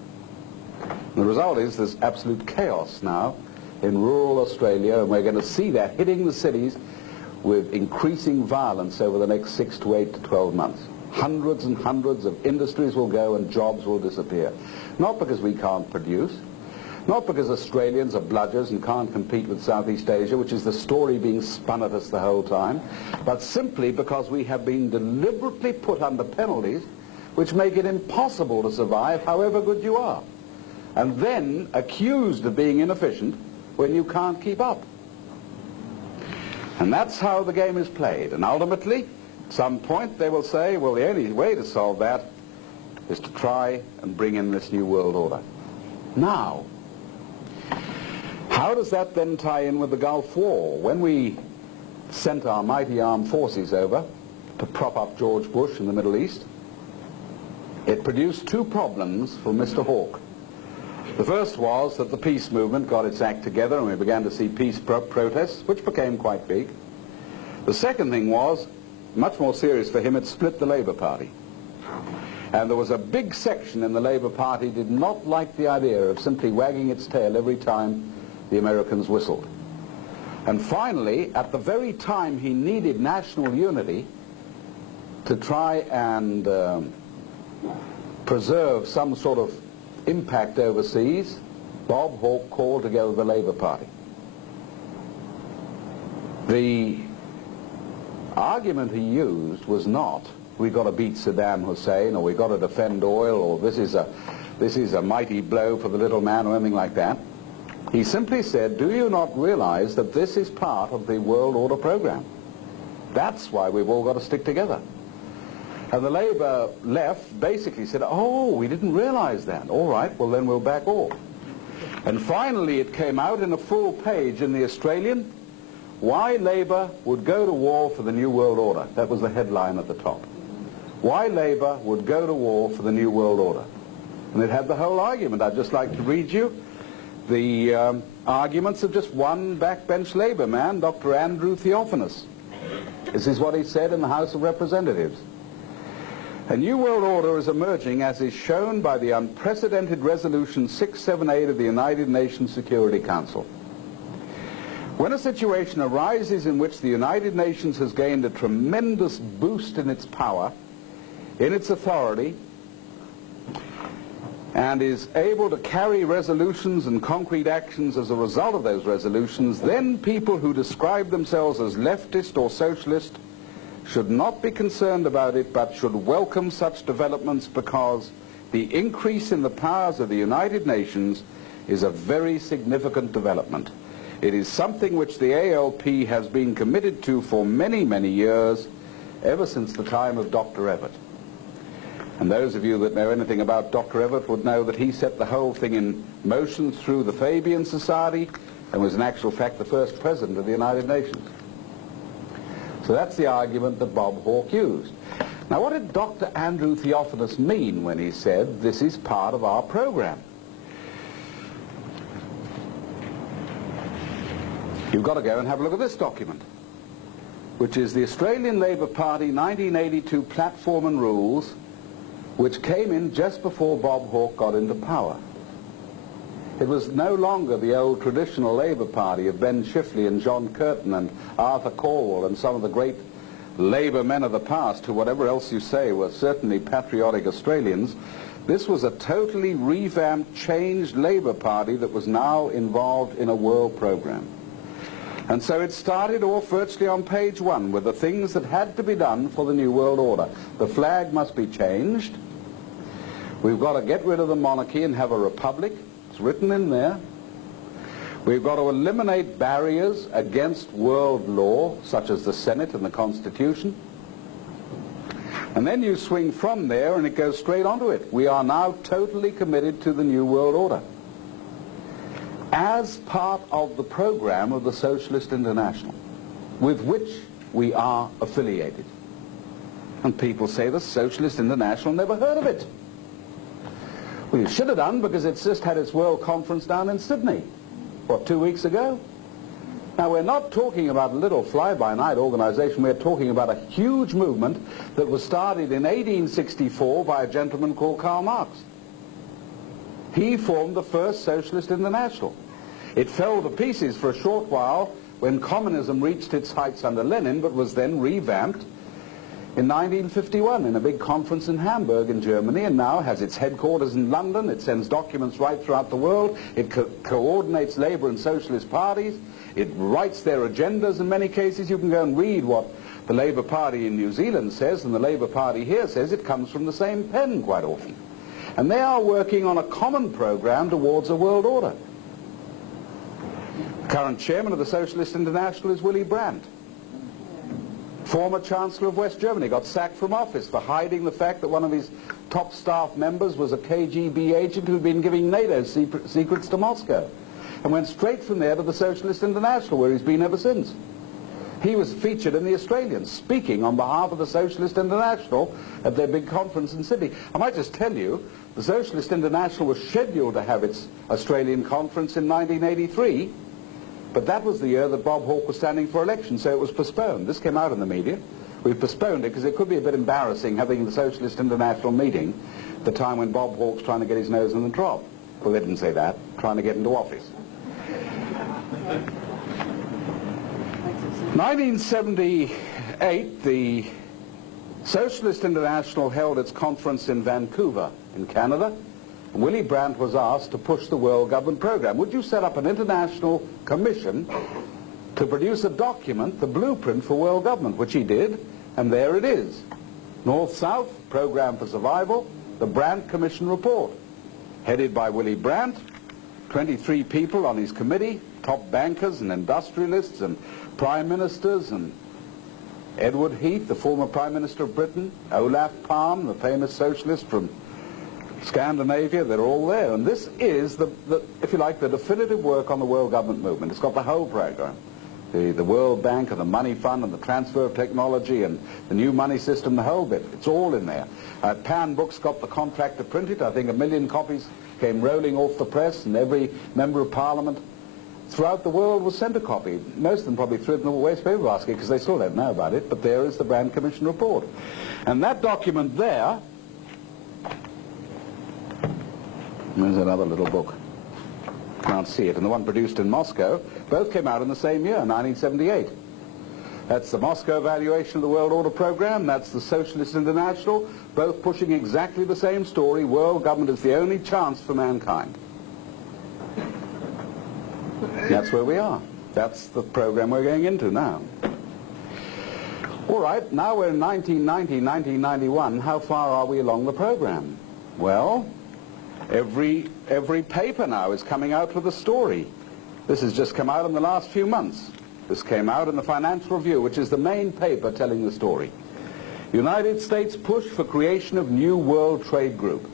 And the result is there's absolute chaos now in rural Australia, and we're going to see that hitting the cities with increasing violence over the next 6 to 8 to 12 months. Hundreds and hundreds of industries will go and jobs will disappear. Not because we can't produce, not because Australians are bludgers and can't compete with Southeast Asia, which is the story being spun at us the whole time, but simply because we have been deliberately put under penalties which make it impossible to survive however good you are, and then accused of being inefficient when you can't keep up. And that's how the game is played. And ultimately, at some point, they will say, well, the only way to solve that is to try and bring in this new world order. Now, how does that then tie in with the Gulf War? When we sent our mighty armed forces over to prop up George Bush in the Middle East, it produced two problems for Mr. Hawke. The first was that the peace movement got its act together and we began to see peace protests, which became quite big. The second thing was, much more serious for him, it split the Labour Party. And there was a big section in the Labour Party did not like the idea of simply wagging its tail every time the Americans whistled. And finally, at the very time he needed national unity to try and preserve some sort of impact overseas, Bob Hawke called together the Labour Party. The argument he used was not, we've got to beat Saddam Hussein, or we've got to defend oil, or this is a mighty blow for the little man, or anything like that. He simply said, do you not realize that this is part of the world order program? That's why we've all got to stick together. And the Labour left basically said, oh, we didn't realize that. All right, well then we'll back off. And finally it came out in a full page in the Australian, why Labour would go to war for the New World Order. That was the headline at the top. Why Labour would go to war for the New World Order. And it had the whole argument. I'd just like to read you the arguments of just one backbench Labour man, Dr. Andrew Theophanous. This is what he said in the House of Representatives. A new world order is emerging, as is shown by the unprecedented Resolution 678 of the United Nations Security Council. When a situation arises in which the United Nations has gained a tremendous boost in its power, in its authority, and is able to carry resolutions and concrete actions as a result of those resolutions, then people who describe themselves as leftist or socialist should not be concerned about it, but should welcome such developments, because the increase in the powers of the United Nations is a very significant development. It is something which the ALP has been committed to for many, many years, ever since the time of Dr. Evatt. And those of you that know anything about Dr. Evatt would know that he set the whole thing in motion through the Fabian Society and was in actual fact the first president of the United Nations. So that's the argument that Bob Hawke used. Now, what did Dr. Andrew Theophanous mean when he said this is part of our program? You've got to go and have a look at this document, which is the Australian Labour Party 1982 Platform and Rules, which came in just before Bob Hawke got into power. It was no longer the old traditional Labour Party of Ben Chifley and John Curtin and Arthur Calwell and some of the great Labour men of the past, who, whatever else you say, were certainly patriotic Australians. This was a totally revamped, changed Labour Party that was now involved in a world program. And so it started off virtually on page 1 with the things that had to be done for the New World Order. The flag must be changed. We've got to get rid of the monarchy and have a republic. It's written in there. We've got to eliminate barriers against world law, such as the Senate and the Constitution. And then you swing from there and it goes straight onto it. We are now totally committed to the New World Order as part of the program of the Socialist International, with which we are affiliated. And people say the Socialist International, never heard of it. Well, you should have done, because it's just had its World Conference down in Sydney, what, 2 weeks ago? Now, we're not talking about a little fly-by-night organization. We're talking about a huge movement that was started in 1864 by a gentleman called Karl Marx. He formed the first Socialist International. It fell to pieces for a short while when communism reached its heights under Lenin, but was then revamped in 1951 in a big conference in Hamburg in Germany, and now has its headquarters in London. It sends documents right throughout the world. It coordinates labor and socialist parties. It writes their agendas in many cases. You can go and read what the Labour Party in New Zealand says and the Labour Party here says. It comes from the same pen quite often. And they are working on a common program towards a world order. The current chairman of the Socialist International is Willy Brandt. Former Chancellor of West Germany, got sacked from office for hiding the fact that one of his top staff members was a KGB agent who'd been giving NATO secrets to Moscow, and went straight from there to the Socialist International, where he's been ever since. He was featured in the Australian, speaking on behalf of the Socialist International at their big conference in Sydney. I might just tell you, the Socialist International was scheduled to have its Australian conference in 1983, but that was the year that Bob Hawke was standing for election, so it was postponed. This came out in the media. We've postponed it because it could be a bit embarrassing having the Socialist International meeting at the time when Bob Hawke's trying to get his nose in the trough. Well, they didn't say that, trying to get into office. 1978, the Socialist International held its conference in Vancouver, in Canada. Willy Brandt was asked to push the World Government Program. Would you set up an international commission to produce a document, the blueprint for world government, which he did, and there it is. North-South, Program for Survival, the Brandt Commission Report, headed by Willy Brandt, 23 people on his committee, top bankers and industrialists and prime ministers, and Edward Heath, the former Prime Minister of Britain, Olaf Palme, the famous socialist from Scandinavia. They're all there. And this is, if you like, the definitive work on the world government movement. It's got the whole program. The World Bank and the Money Fund and the transfer of technology and the new money system, the whole bit. It's all in there. Pan Books got the contract to print it. I think 1 million copies came rolling off the press, and every member of Parliament throughout the world was sent a copy. Most of them probably threw it in the waste paper basket because they still don't know about it, but there is the Brandt Commission Report. And that document there, there's another little book. Can't see it. And the one produced in Moscow, both came out in the same year, 1978. That's the Moscow evaluation of the World Order Program. That's the Socialist International, both pushing exactly the same story. World government is the only chance for mankind. That's where we are. That's the program we're going into now. All right, now we're in 1990, 1991. How far are we along the program? Well, every paper now is coming out with a story. This has just come out in the last few months. This came out in the Financial Review, which is the main paper telling the story. United States push for creation of new World Trade Group.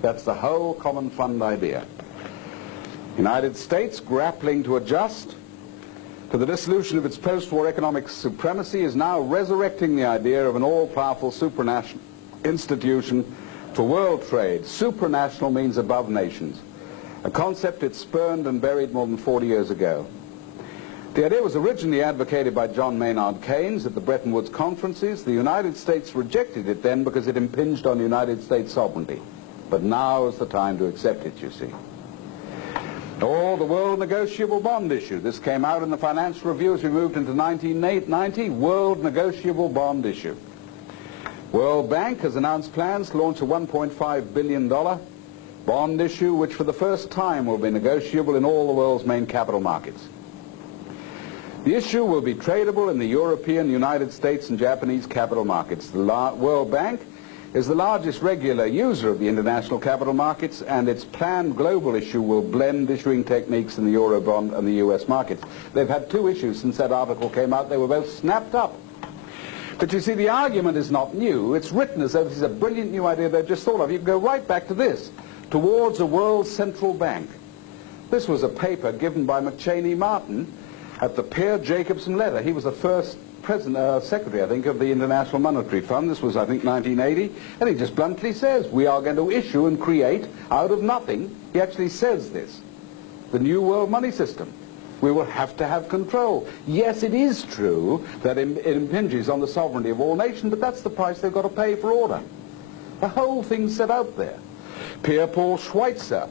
That's the whole Common Fund idea. United States, grappling to adjust to the dissolution of its post-war economic supremacy, is now resurrecting the idea of an all-powerful supranational institution for world trade. Supranational means above nations, a concept it spurned and buried more than 40 years ago. The idea was originally advocated by John Maynard Keynes at the Bretton Woods conferences. The United States rejected it then because it impinged on United States sovereignty. But now is the time to accept it, you see. Or the World Negotiable Bond issue. This came out in the Financial Review as we moved into 1990. World Negotiable Bond issue. World Bank has announced plans to launch a $1.5 billion bond issue, which for the first time will be negotiable in all the world's main capital markets. The issue will be tradable in the European, United States, and Japanese capital markets. The World Bank is the largest regular user of the international capital markets, and its planned global issue will blend issuing techniques in the Eurobond and the US markets. They've had two issues since that article came out. They were both snapped up. But you see, the argument is not new. It's written as though this is a brilliant new idea they've just thought of. You can go right back to this, towards a world central bank. This was a paper given by McChaney Martin at the Peer Jacobson letter. He was the first secretary, I think, of the International Monetary Fund. This was, I think, 1980. And he just bluntly says, we are going to issue and create out of nothing. He actually says this, the new world money system. We will have to have control. Yes, it is true that it impinges on the sovereignty of all nations, but that's the price they've got to pay for order. The whole thing's set out there. Pierre-Paul Schweitzer,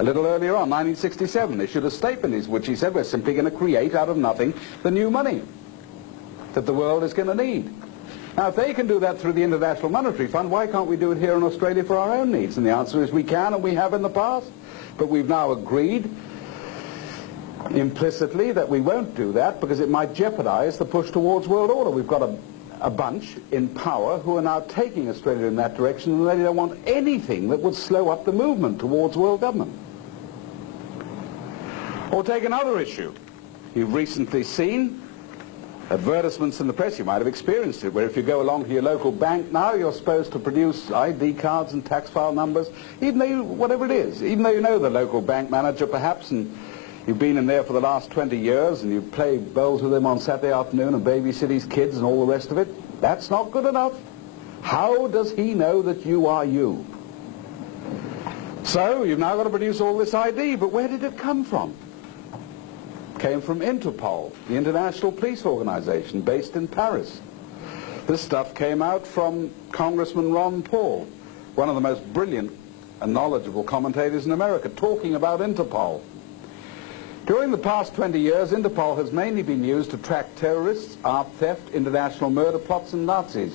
a little earlier on, 1967, issued a statement in which he said, we're simply going to create out of nothing the new money that the world is going to need. Now, if they can do that through the International Monetary Fund, why can't we do it here in Australia for our own needs? And the answer is we can, and we have in the past. But we've now agreed implicitly that we won't do that because it might jeopardize the push towards world order. We've got a bunch in power who are now taking Australia in that direction, and they don't want anything that would slow up the movement towards world government. Or take another issue. You've recently seen advertisements in the press, you might have experienced it, where if you go along to your local bank now, you're supposed to produce ID cards and tax file numbers, even though you, whatever it is, even though you know the local bank manager perhaps, and you've been in there for the last 20 years, and you play bowls with him on Saturday afternoon and babysit his kids and all the rest of it. That's not good enough. How does he know that you are you? So you've now got to produce all this ID, but where did it come from? Came from Interpol, the international police organization based in Paris. This stuff came out from Congressman Ron Paul, one of the most brilliant and knowledgeable commentators in America, talking about Interpol. During the past 20 years, Interpol has mainly been used to track terrorists, art theft, international murder plots, and Nazis.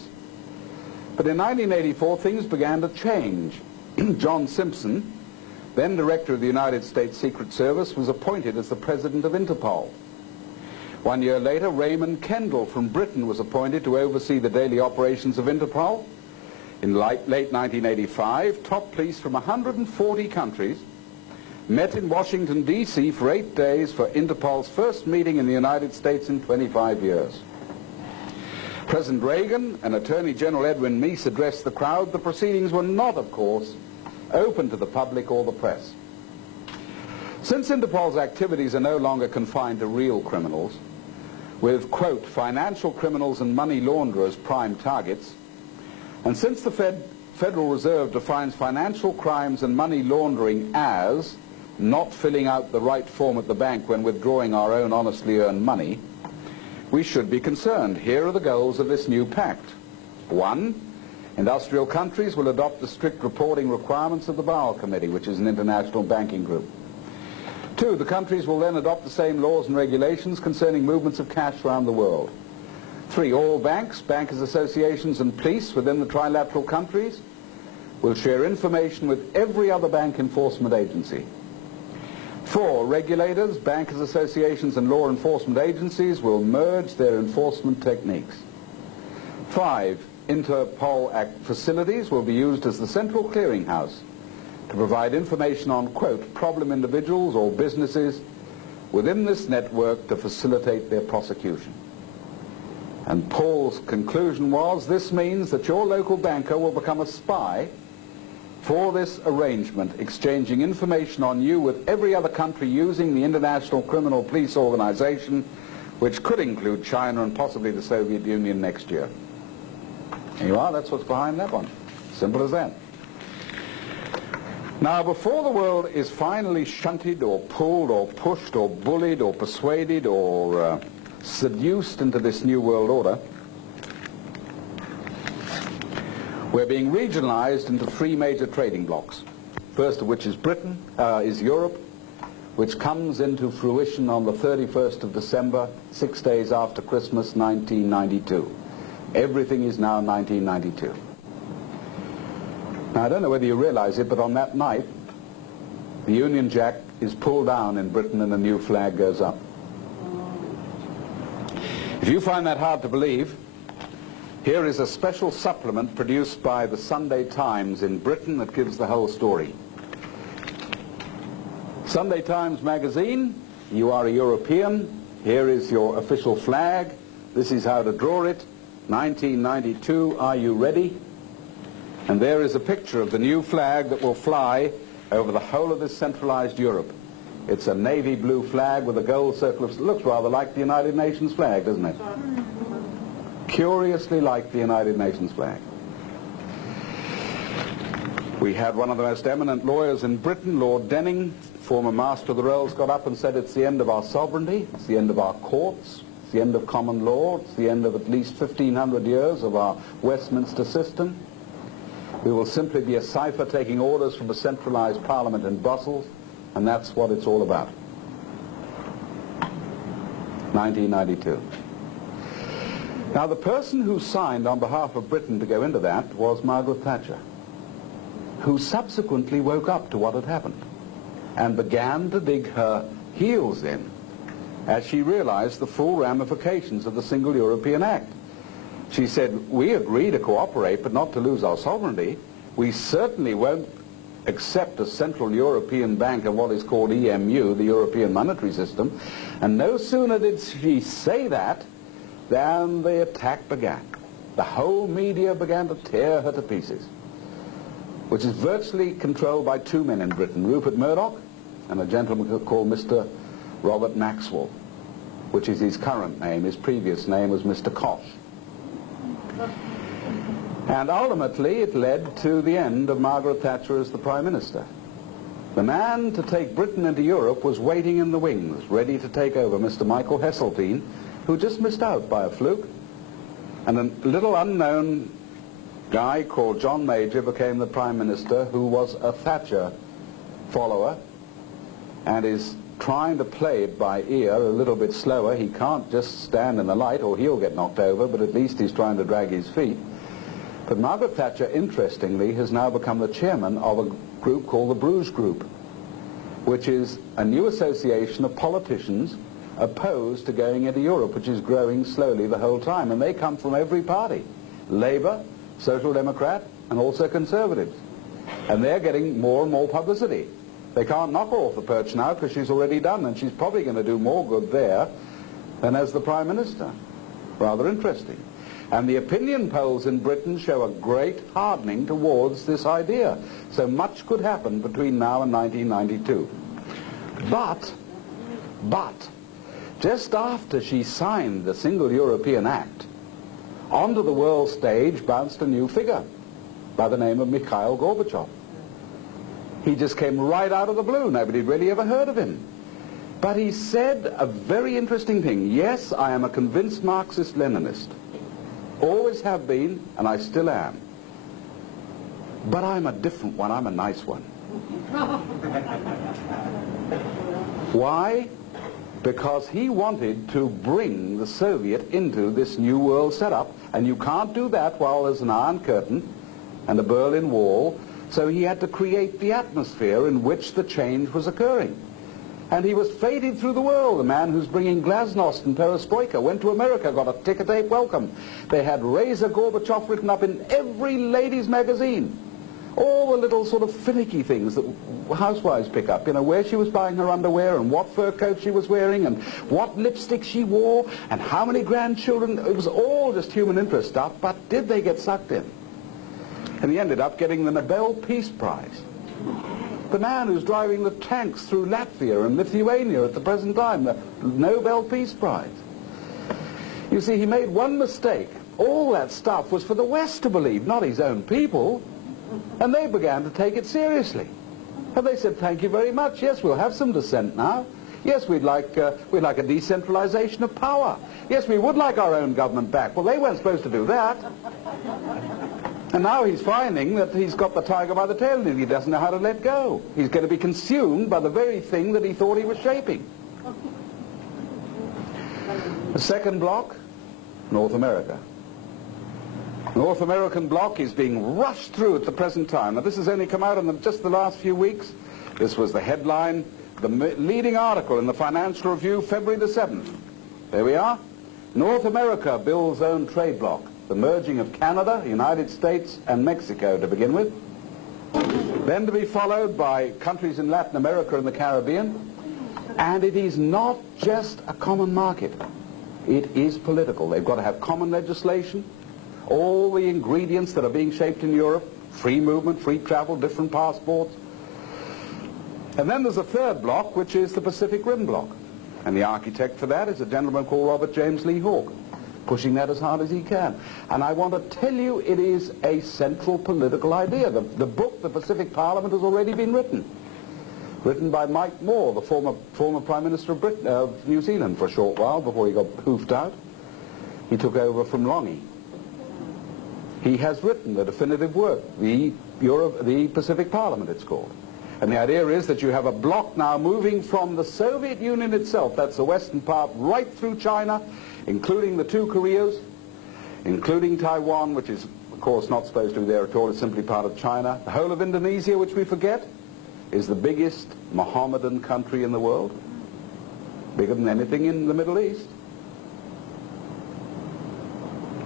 But in 1984, things began to change. John Simpson, then director of the United States Secret Service, was appointed as the president of Interpol. 1 year later, Raymond Kendall from Britain was appointed to oversee the daily operations of Interpol. In late 1985, top police from 140 countries met in Washington, D.C. for 8 days for Interpol's first meeting in the United States in 25 years. President Reagan and Attorney General Edwin Meese addressed the crowd. The proceedings were not, of course, open to the public or the press. Since Interpol's activities are no longer confined to real criminals, with, quote, financial criminals and money launderers prime targets, and since the Federal Reserve defines financial crimes and money laundering as not filling out the right form at the bank when withdrawing our own honestly earned money, we should be concerned. Here are the goals of this new pact. 1, industrial countries will adopt the strict reporting requirements of the Basel Committee, which is an international banking group. 2, the countries will then adopt the same laws and regulations concerning movements of cash around the world. 3, all banks, bankers' associations and police within the trilateral countries will share information with every other bank enforcement agency. 4, regulators, bankers' associations and law enforcement agencies will merge their enforcement techniques. 5, Interpol Act facilities will be used as the central clearinghouse to provide information on, quote, problem individuals or businesses within this network to facilitate their prosecution. And Paul's conclusion was, this means that your local banker will become a spy for this arrangement, exchanging information on you with every other country using the International Criminal Police Organization, which could include China and possibly the Soviet Union next year. There you are, that's what's behind that one. Simple as that. Now, before the world is finally shunted or pulled or pushed or bullied or persuaded or seduced into this new world order, we're being regionalized into 3 major trading blocks. First of which is Britain, is Europe, which comes into fruition on the 31st of December, 6 days after Christmas, 1992. Everything is now 1992. Now, I don't know whether you realize it, but on that night, the Union Jack is pulled down in Britain and a new flag goes up. If you find that hard to believe, here is a special supplement produced by the Sunday Times in Britain that gives the whole story. Sunday Times magazine, you are a European, here is your official flag, this is how to draw it, 1992, are you ready? And there is a picture of the new flag that will fly over the whole of this centralized Europe. It's a navy blue flag with a gold circle. It looks rather like the United Nations flag, doesn't it? Curiously like the United Nations flag. We had one of the most eminent lawyers in Britain, Lord Denning, former Master of the Rolls, got up and said it's the end of our sovereignty, it's the end of our courts, it's the end of common law, it's the end of at least 1,500 years of our Westminster system. We will simply be a cipher taking orders from a centralized parliament in Brussels, and that's what it's all about. 1992. Now, the person who signed on behalf of Britain to go into that was Margaret Thatcher, who subsequently woke up to what had happened and began to dig her heels in as she realized the full ramifications of the Single European Act. She said, we agree to cooperate but not to lose our sovereignty. We certainly won't accept a Central European Bank and what is called EMU, the European Monetary System. And no sooner did she say that than the attack began. The whole media began to tear her to pieces, which is virtually controlled by two men in Britain, Rupert Murdoch and a gentleman called Mr. Robert Maxwell, which is his current name. His previous name was Mr. Koch. And ultimately it led to the end of Margaret Thatcher as the Prime Minister. The man to take Britain into Europe was waiting in the wings, ready to take over, Mr. Michael Heseltine, who just missed out by a fluke. And a little unknown guy called John Major became the Prime Minister, who was a Thatcher follower and is trying to play it by ear a little bit slower. He can't just stand in the light or he'll get knocked over, but at least he's trying to drag his feet. But Margaret Thatcher, interestingly, has now become the chairman of a group called the Bruges Group, which is a new association of politicians opposed to going into Europe, which is growing slowly the whole time. And they come from every party, Labour, Social Democrat, and also Conservatives. And they're getting more and more publicity. They can't knock her off the perch now because she's already done, and she's probably going to do more good there than as the Prime Minister. Rather interesting. And the opinion polls in Britain show a great hardening towards this idea. So much could happen between now and 1992. But, just after she signed the Single European Act, onto the world stage bounced a new figure by the name of Mikhail Gorbachev. He just came right out of the blue. Nobody had really ever heard of him. But he said a very interesting thing. Yes, I am a convinced Marxist-Leninist. Always have been, and I still am. But I'm a different one. I'm a nice one. Why? Because he wanted to bring the Soviet into this new world setup, and you can't do that while there's an Iron Curtain and a Berlin Wall, so he had to create the atmosphere in which the change was occurring. And he was feted through the world. The man who's bringing glasnost and perestroika went to America, got a ticker-tape welcome. They had Razor Gorbachev written up in every ladies' magazine. All the little sort of finicky things that housewives pick up, you know, where she was buying her underwear and what fur coat she was wearing and what lipstick she wore and how many grandchildren. It was all just human interest stuff, but did they get sucked in? And he ended up getting the Nobel Peace Prize. The man who's driving the tanks through Latvia and Lithuania at the present time, the Nobel Peace Prize. You see, he made one mistake. All that stuff was for the West to believe, not his own people. And they began to take it seriously. And they said, thank you very much. Yes, we'll have some dissent now. Yes, we'd like a decentralization of power. Yes, we would like our own government back. Well, they weren't supposed to do that. And now he's finding that he's got the tiger by the tail and he doesn't know how to let go. He's going to be consumed by the very thing that he thought he was shaping. The second block, North America. North American bloc is being rushed through at the present time. Now, this has only come out in just the last few weeks. This was the headline, the leading article in the Financial Review, February the 7th. There we are. North America builds own trade bloc. The merging of Canada, United States, and Mexico to begin with. Then to be followed by countries in Latin America and the Caribbean. And it is not just a common market. It is political. They've got to have common legislation. all the ingredients that are being shaped in Europe, free movement, free travel, different passports. And then there's a third block, which is the Pacific Rim block. And the architect for that is a gentleman called Robert James Lee Hawke, pushing that as hard as he can. And I want to tell you, it is a central political idea. The book, The Pacific Parliament, has already been written by Mike Moore, the former Prime Minister of New Zealand for a short while before he got hoofed out. He took over from Longy. He has written the definitive work, the Pacific Parliament it's called. And the idea is that you have a block now moving from the Soviet Union itself, that's the western part, right through China, including the two Koreas, including Taiwan, which is, of course, not supposed to be there at all, it's simply part of China. The whole of Indonesia, which we forget, is the biggest Mohammedan country in the world, bigger than anything in the Middle East.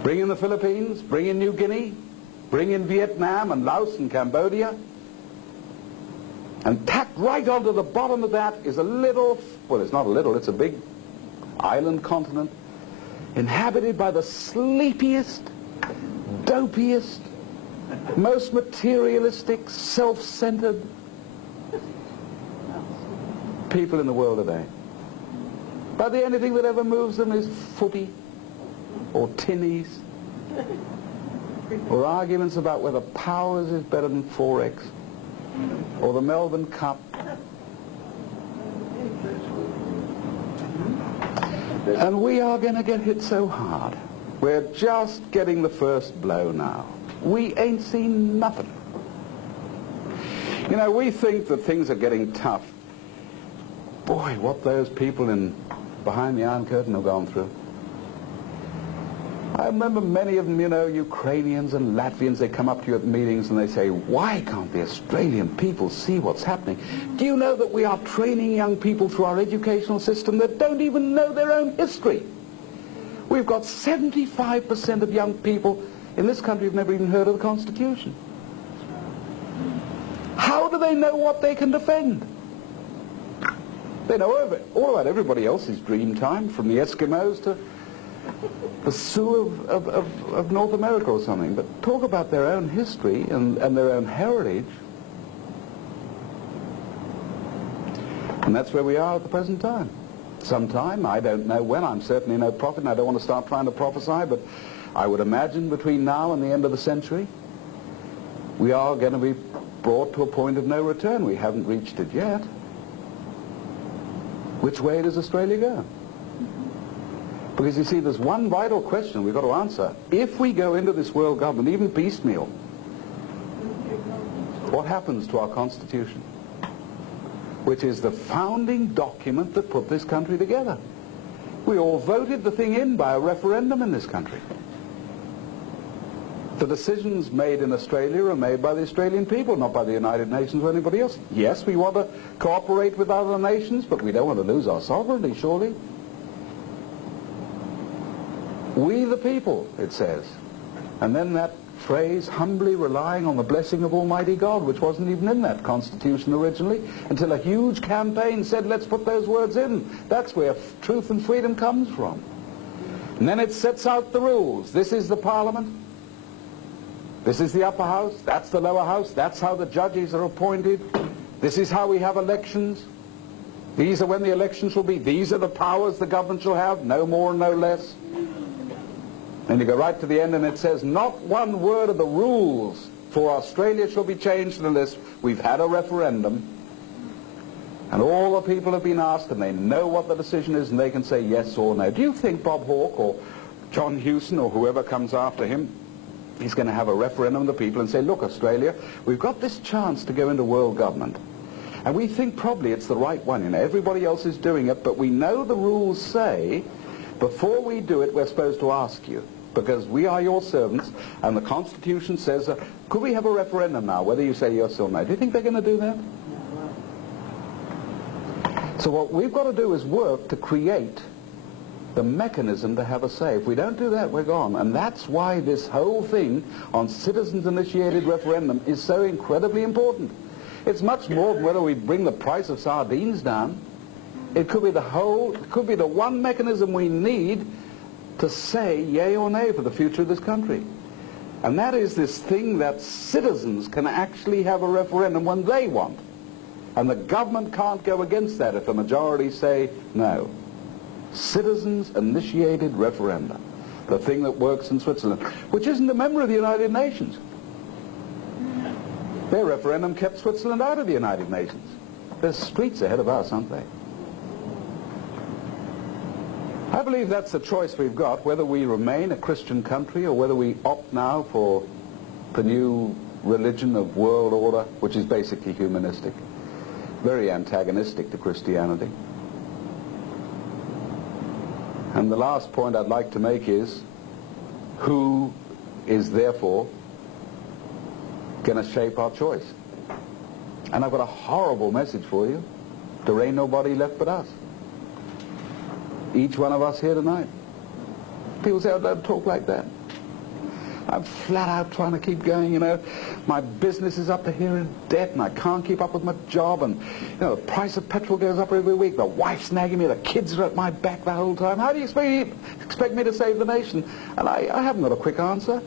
Bring in the Philippines, bring in New Guinea, bring in Vietnam and Laos and Cambodia. And tacked right onto the bottom of that is a little, well, it's not a little, it's a big island continent inhabited by the sleepiest, dopiest, most materialistic, self-centered people in the world today. But the only thing that ever moves them is footy or tinnies or arguments about whether Powers is better than 4X. Or the Melbourne Cup. And we are going to get hit so hard. We're just getting the first blow now. We ain't seen nothing. You know, we think that things are getting tough. Boy, what those people behind the Iron Curtain have gone through. I remember many of them, you know, Ukrainians and Latvians, they come up to you at meetings and they say, why can't the Australian people see what's happening? Do you know that we are training young people through our educational system that don't even know their own history? We've got 75% of young people in this country who've never even heard of the Constitution. How do they know what they can defend? They know all about everybody else's dream time, from the Eskimos to the Sioux of North America or something, but talk about their own history and their own heritage. And that's where we are at the present time. Sometime, I don't know when, I'm certainly no prophet, and I don't want to start trying to prophesy, but I would imagine between now and the end of the century, we are going to be brought to a point of no return. We haven't reached it yet. Which way does Australia go? Because you see, there's one vital question we've got to answer. If we go into this world government, even piecemeal, what happens to our Constitution? Which is the founding document that put this country together. We all voted the thing in by a referendum in this country. The decisions made in Australia are made by the Australian people, not by the United Nations or anybody else. Yes, we want to cooperate with other nations, but we don't want to lose our sovereignty, surely. We the people, it says. And then that phrase, humbly relying on the blessing of Almighty God, which wasn't even in that Constitution originally, until a huge campaign said, let's put those words in. That's where truth and freedom comes from. And then it sets out the rules. This is the Parliament. This is the upper house. That's the lower house. That's how the judges are appointed. This is how we have elections. These are when the elections will be. These are the powers the government shall have, no more and no less. And you go right to the end and it says, not one word of the rules for Australia shall be changed unless we've had a referendum and all the people have been asked and they know what the decision is and they can say yes or no. Do you think Bob Hawke or John Hewson or whoever comes after him is going to have a referendum of the people and say, look, Australia, we've got this chance to go into world government and we think probably it's the right one. You know, everybody else is doing it, but we know the rules say before we do it we're supposed to ask you, because we are your servants, and the Constitution says, could we have a referendum now, whether you say yes or no? Do you think they're going to do that? So what we've got to do is work to create the mechanism to have a say. If we don't do that, we're gone. And that's why this whole thing on citizens-initiated referendum is so incredibly important. It's much more than whether we bring the price of sardines down. It could be the one mechanism we need to say yay or nay for the future of this country. And that is this thing that citizens can actually have a referendum when they want. And the government can't go against that if the majority say no. Citizens-initiated referenda. The thing that works in Switzerland, which isn't a member of the United Nations. Their referendum kept Switzerland out of the United Nations. There's streets ahead of us, aren't they? I believe that's the choice we've got, whether we remain a Christian country or whether we opt now for the new religion of world order, which is basically humanistic, very antagonistic to Christianity. And the last point I'd like to make is, who is therefore going to shape our choice? And I've got a horrible message for you. There ain't nobody left but us. Each one of us here tonight. People say, oh, don't talk like that. I'm flat out trying to keep going, you know. My business is up to here in debt and I can't keep up with my job, and, you know, the price of petrol goes up every week. The wife's nagging me, the kids are at my back the whole time. How do you expect me to save the nation? And I haven't got a quick answer.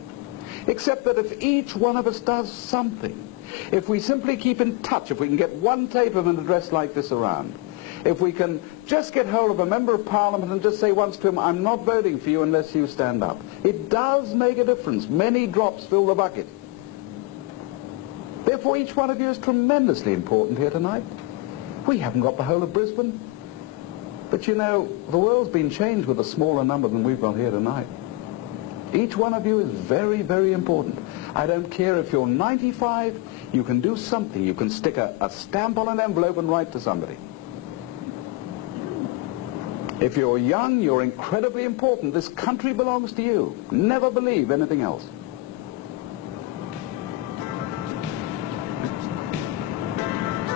Except that if each one of us does something, if we simply keep in touch, if we can get one tape of an address like this around, if we can just get hold of a member of parliament and just say once to him, I'm not voting for you unless you stand up. It does make a difference. Many drops fill the bucket. Therefore, each one of you is tremendously important here tonight. We haven't got the whole of Brisbane. But you know, the world's been changed with a smaller number than we've got here tonight. Each one of you is very, very important. I don't care if you're 95, you can do something. You can stick a stamp on an envelope and write to somebody. If you're young, you're incredibly important. This country belongs to you. Never believe anything else.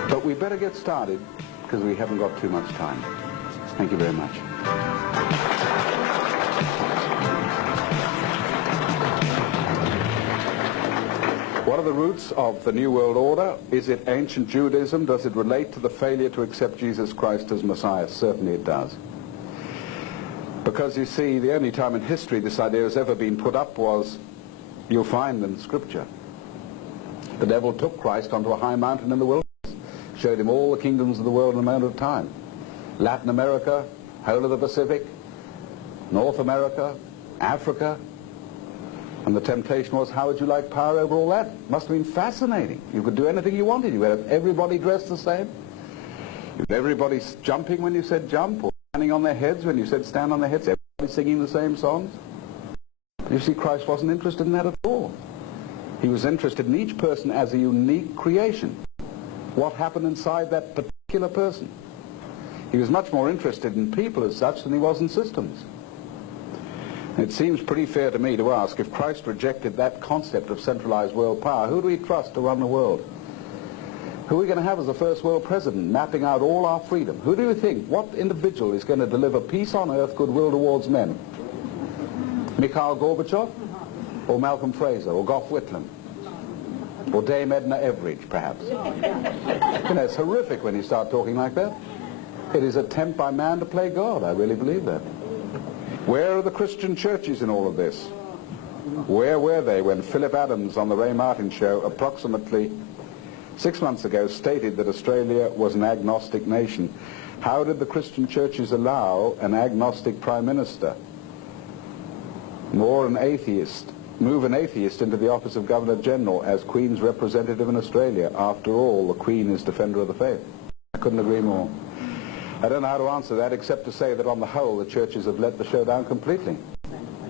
But we better get started because we haven't got too much time. Thank you very much. What are the roots of the New World Order? Is it ancient Judaism? Does it relate to the failure to accept Jesus Christ as Messiah? Certainly it does. Because you see, the only time in history this idea has ever been put up was, you'll find in Scripture. The devil took Christ onto a high mountain in the wilderness, showed him all the kingdoms of the world in a moment of time. Latin America, whole of the Pacific, North America, Africa. And the temptation was, how would you like power over all that? Must have been fascinating. You could do anything you wanted. You had everybody dressed the same. You had everybody jumping when you said jump, or standing on their heads when you said stand on their heads. Everybody singing the same songs. You see, Christ wasn't interested in that at all. He was interested in each person as a unique creation. What happened inside that particular person? He was much more interested in people as such than he was in systems. It seems pretty fair to me to ask, if Christ rejected that concept of centralized world power, who do we trust to run the world? Who are we going to have as the first world president, mapping out all our freedom? Who do you think, what individual is going to deliver peace on earth, goodwill towards men? Mikhail Gorbachev? Or Malcolm Fraser? Or Gough Whitlam? Or Dame Edna Everage, perhaps? You know, it's horrific when you start talking like that. It is an attempt by man to play God. I really believe that. Where are the Christian churches in all of this? Where were they when Philip Adams on the Ray Martin show approximately 6 months ago stated that Australia was an agnostic nation? How did the Christian churches allow an agnostic prime minister, nor an atheist, move an atheist into the office of Governor General as Queen's representative in Australia? After all, the Queen is defender of the faith. I couldn't agree more. I don't know how to answer that except to say that on the whole the churches have let the show down completely.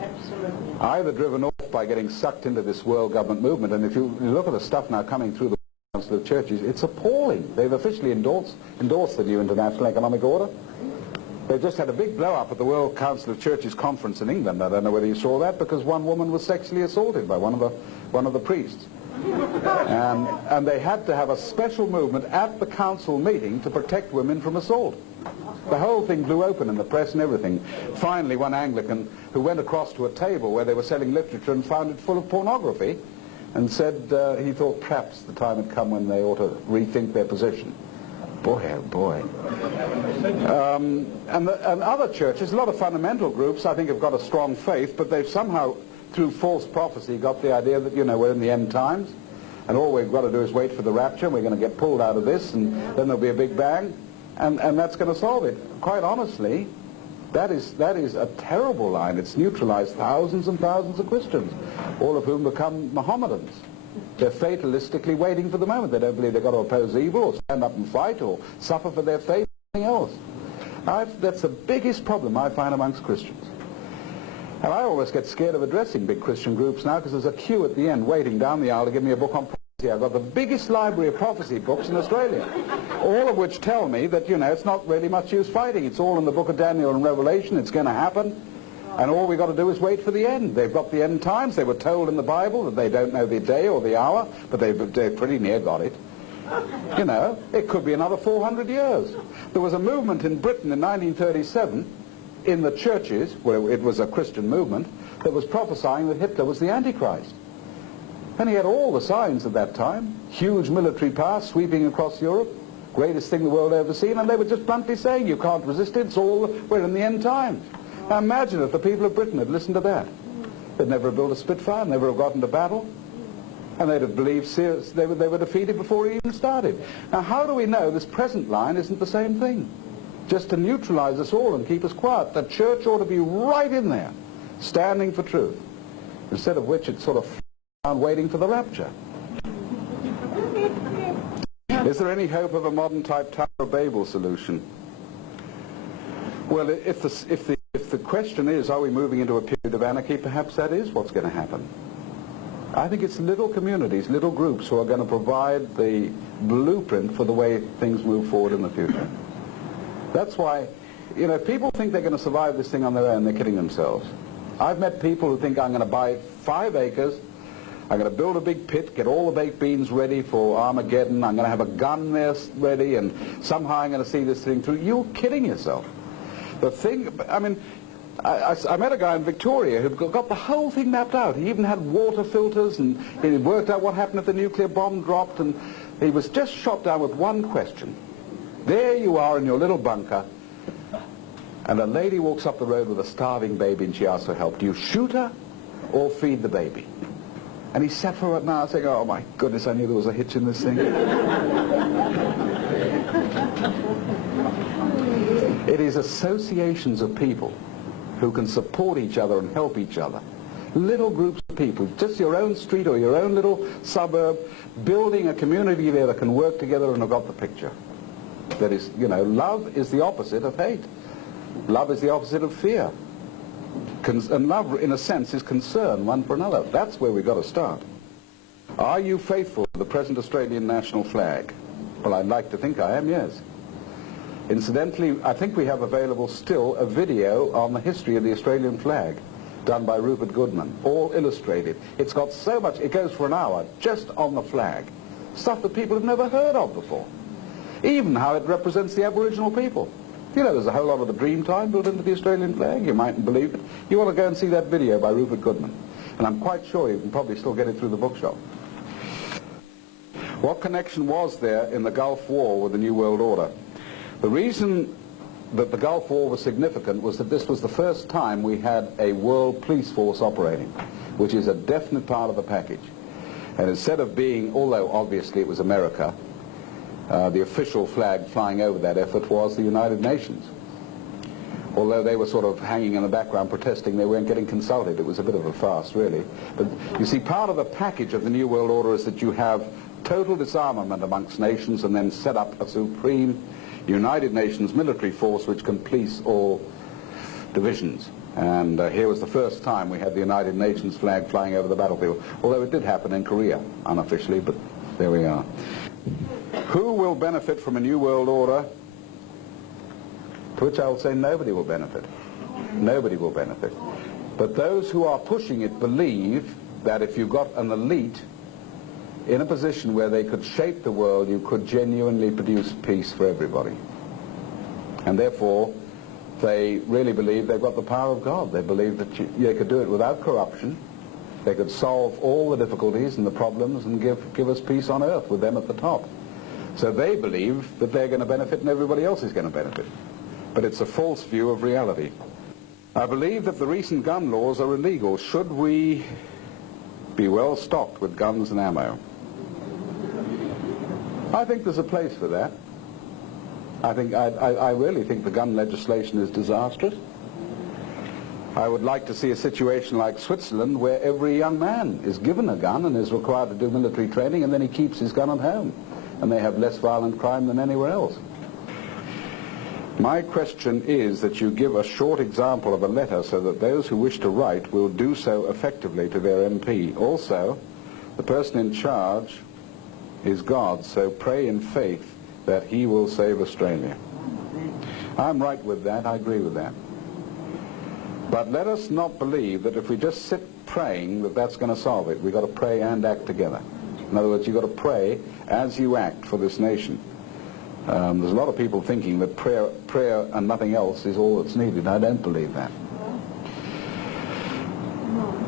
Absolutely. Either driven off by getting sucked into this world government movement, and if you look at the stuff now coming through the Council of Churches, it's appalling. They've officially endorsed the new International Economic Order. They just had a big blow-up at the World Council of Churches conference in England. I don't know whether you saw that, because one woman was sexually assaulted by one of the priests. And they had to have a special movement at the council meeting to protect women from assault. The whole thing blew open in the press and everything. Finally, one Anglican who went across to a table where they were selling literature and found it full of pornography and said he thought perhaps the time had come when they ought to rethink their position. Boy, oh boy. And other churches, a lot of fundamental groups, I think, have got a strong faith, but they've somehow through false prophecy, got the idea that, you know, we're in the end times, and all we've got to do is wait for the rapture, and we're going to get pulled out of this, and then there'll be a big bang, and that's going to solve it. Quite honestly, that is a terrible line. It's neutralized thousands and thousands of Christians, all of whom become Mohammedans. They're fatalistically waiting for the moment. They don't believe they've got to oppose evil or stand up and fight or suffer for their faith or anything else. That's the biggest problem I find amongst Christians. And I always get scared of addressing big Christian groups now because there's a queue at the end waiting down the aisle to give me a book on prophecy. I've got the biggest library of prophecy books in Australia, all of which tell me that, you know, it's not really much use fighting. It's all in the book of Daniel and Revelation. It's going to happen. And all we've got to do is wait for the end. They've got the end times. They were told in the Bible that they don't know the day or the hour, but they've pretty near got it. You know, it could be another 400 years. There was a movement in Britain in 1937 in the churches, where it was a Christian movement, that was prophesying that Hitler was the Antichrist. And he had all the signs at that time. Huge military power sweeping across Europe, greatest thing the world ever seen, and they were just bluntly saying, you can't resist it, we're in the end times. Now imagine if the people of Britain had listened to that. They'd never have built a Spitfire, never have gotten to battle, and they'd have believed they were defeated before it even started. Now how do we know this present line isn't the same thing? Just to neutralize us all and keep us quiet. The church ought to be right in there, standing for truth, instead of which it's sort of around waiting for the rapture. Is there any hope of a modern type Tower of Babel solution? Well, if the question is, are we moving into a period of anarchy, perhaps that is what's going to happen. I think it's little communities, little groups who are going to provide the blueprint for the way things move forward in the future. That's why, you know, if people think they're going to survive this thing on their own, they're kidding themselves. I've met people who think I'm going to buy 5 acres, I'm going to build a big pit, get all the baked beans ready for Armageddon, I'm going to have a gun there ready, and somehow I'm going to see this thing through. You're kidding yourself. The thing, I mean, I met a guy in Victoria who got the whole thing mapped out. He even had water filters, and he worked out what happened if the nuclear bomb dropped, and he was just shot down with one question. There you are in your little bunker, and a lady walks up the road with a starving baby, and she asks for help. Do you shoot her or feed the baby? And he sat for an hour saying, oh my goodness, I knew there was a hitch in this thing. It is associations of people who can support each other and help each other. Little groups of people, just your own street or your own little suburb, building a community there that can work together and have got the picture. That is, you know, love is the opposite of hate. Love is the opposite of fear. And love, in a sense, is concern one for another. That's where we've got to start. Are you faithful to the present Australian national flag? Well, I'd like to think I am, yes. Incidentally, I think we have available still a video on the history of the Australian flag done by Rupert Goodman, all illustrated. It's got so much, it goes for an hour just on the flag. Stuff that people have never heard of before. Even how it represents the Aboriginal people. You know, there's a whole lot of the Dreamtime built into the Australian flag. You mightn't believe it. You want to go and see that video by Rupert Goodman. And I'm quite sure you can probably still get it through the bookshop. What connection was there in the Gulf War with the New World Order? The reason that the Gulf War was significant was that this was the first time we had a world police force operating, which is a definite part of the package. And instead of being, although obviously it was America, the official flag flying over that effort was the United Nations. Although they were sort of hanging in the background protesting, they weren't getting consulted. It was a bit of a farce, really. But you see, part of the package of the New World Order is that you have total disarmament amongst nations and then set up a supreme United Nations military force which can police all divisions. And here was the first time we had the United Nations flag flying over the battlefield. Although it did happen in Korea, unofficially, but there we are. Who will benefit from a new world order? To which I will say nobody will benefit. Nobody will benefit. But those who are pushing it believe that if you got an elite in a position where they could shape the world, you could genuinely produce peace for everybody. And therefore, they really believe they've got the power of God. They believe that they could do it without corruption. They could solve all the difficulties and the problems and give us peace on earth with them at the top. So they believe that they're going to benefit and everybody else is going to benefit. But it's a false view of reality. I believe that the recent gun laws are illegal. Should we be well stocked with guns and ammo? I think there's a place for that. I really think the gun legislation is disastrous. I would like to see a situation like Switzerland where every young man is given a gun and is required to do military training, and then he keeps his gun at home, and they have less violent crime than anywhere else. My question is that you give a short example of a letter so that those who wish to write will do so effectively to their MP. Also, the person in charge is God, so pray in faith that he will save Australia. I'm right with that, I agree with that. But let us not believe that if we just sit praying that that's going to solve it. We've got to pray and act together. In other words, you've got to pray as you act for this nation. There's a lot of people thinking that prayer and nothing else is all that's needed. I don't believe that.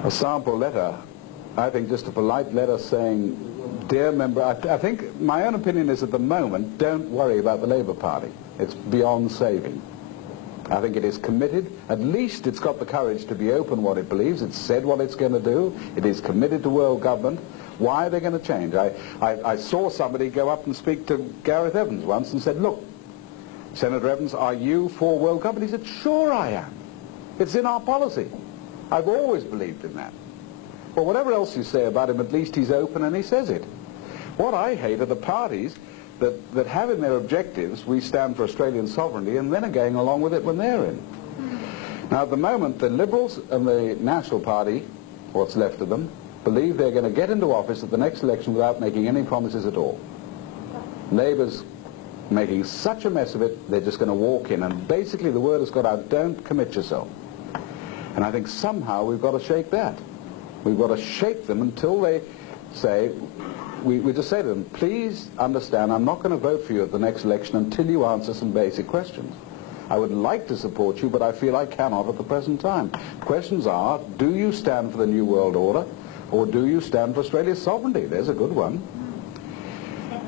A sample letter, I think just a polite letter saying, dear member, I think my own opinion is at the moment, don't worry about the Labour Party. It's beyond saving. I think it is committed. At least it's got the courage to be open what it believes. It's said what it's going to do. It is committed to world government. Why are they going to change? I saw somebody go up and speak to Gareth Evans once and said, look, Senator Evans, are you for world government? He said, sure I am. It's in our policy. I've always believed in that. Well, whatever else you say about him, at least he's open and he says it. What I hate are the parties that have in their objectives, we stand for Australian sovereignty, and then are going along with it when they're in. Now, at the moment, the Liberals and the National Party, what's left of them, believe they're going to get into office at the next election without making any promises at all. Labour's making such a mess of it, they're just going to walk in, and basically the word has got out, don't commit yourself. And I think somehow we've got to shake that. We've got to shake them until they say, we just say to them, please understand, I'm not going to vote for you at the next election until you answer some basic questions. I would like to support you, but I feel I cannot at the present time. Questions are, do you stand for the New World Order, or do you stand for Australia's sovereignty? There's a good one.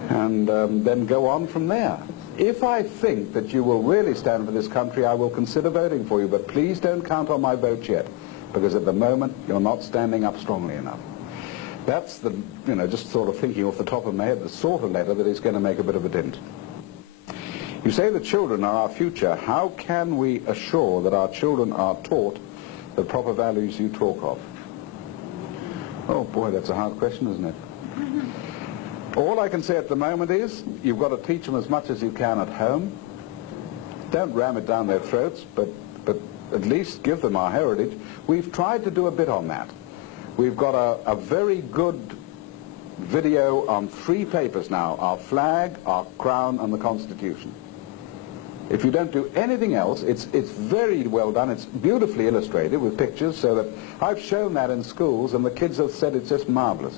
And then go on from there. If I think that you will really stand for this country, I will consider voting for you, but please don't count on my vote yet, because at the moment you're not standing up strongly enough. That's the, just sort of thinking off the top of my head, the sort of letter that is going to make a bit of a dent. You say the children are our future. How can we assure that our children are taught the proper values you talk of? Oh boy, that's a hard question, isn't it? All I can say at the moment is, you've got to teach them as much as you can at home. Don't ram it down their throats, but at least give them our heritage. We've tried to do a bit on that. We've got a very good video on 3 papers now, our flag, our crown, and the Constitution. If you don't do anything else, it's very well done. It's beautifully illustrated with pictures, so that I've shown that in schools, and the kids have said it's just marvelous.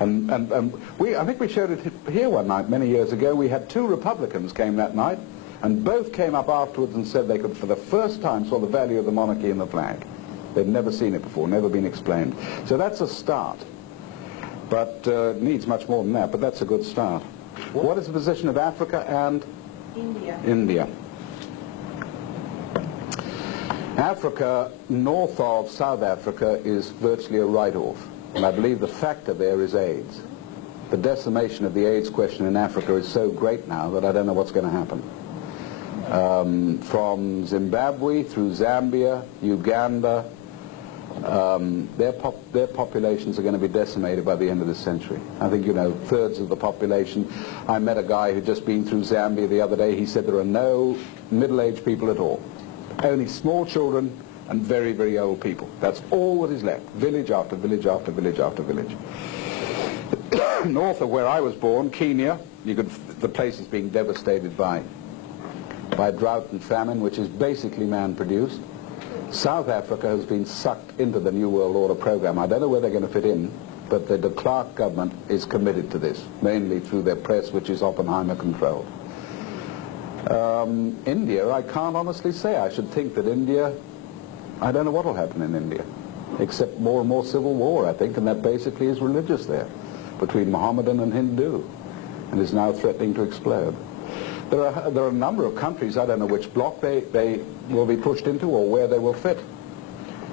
And I think we showed it here one night many years ago. We had 2 Republicans came that night, and both came up afterwards and said they could, for the first time, saw the value of the monarchy in the flag. They'd never seen it before, never been explained. So that's a start. But it needs much more than that, but that's a good start. What is the position of Africa and India? Africa, north of South Africa, is virtually a write-off. And I believe the factor there is AIDS. The decimation of the AIDS question in Africa is so great now that I don't know what's going to happen. From Zimbabwe through Zambia, Uganda, their populations are going to be decimated by the end of this century. I think, thirds of the population. I met a guy who'd just been through Zambia the other day. He said there are no middle-aged people at all. Only small children and very, very old people. That's all that is left. Village after village after village after village. North of where I was born, Kenya, the place is being devastated by drought and famine, which is basically man-produced. South Africa has been sucked into the New World Order program. I don't know where they're going to fit in, but the de Klerk government is committed to this, mainly through their press, which is Oppenheimer-controlled. India, I can't honestly say. I should think that India, I don't know what will happen in India, except more and more civil war, I think, and that basically is religious there, between Mohammedan and Hindu, and is now threatening to explode. There are a number of countries, I don't know which block they will be pushed into or where they will fit.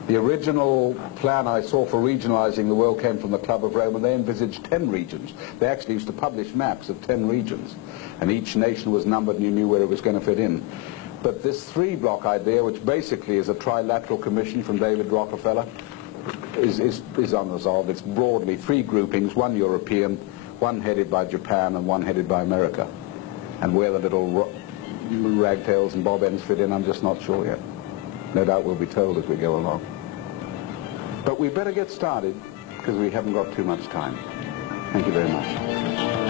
The original plan I saw for regionalising the world came from the Club of Rome, and they envisaged 10 regions. They actually used to publish maps of 10 regions, and each nation was numbered and you knew where it was going to fit in. But this three-block idea, which basically is a trilateral commission from David Rockefeller, is unresolved. It's broadly three groupings, one European, one headed by Japan and one headed by America. And where the little ragtails and bob ends fit in, I'm just not sure yet. No doubt we'll be told as we go along. But we better get started, because we haven't got too much time. Thank you very much.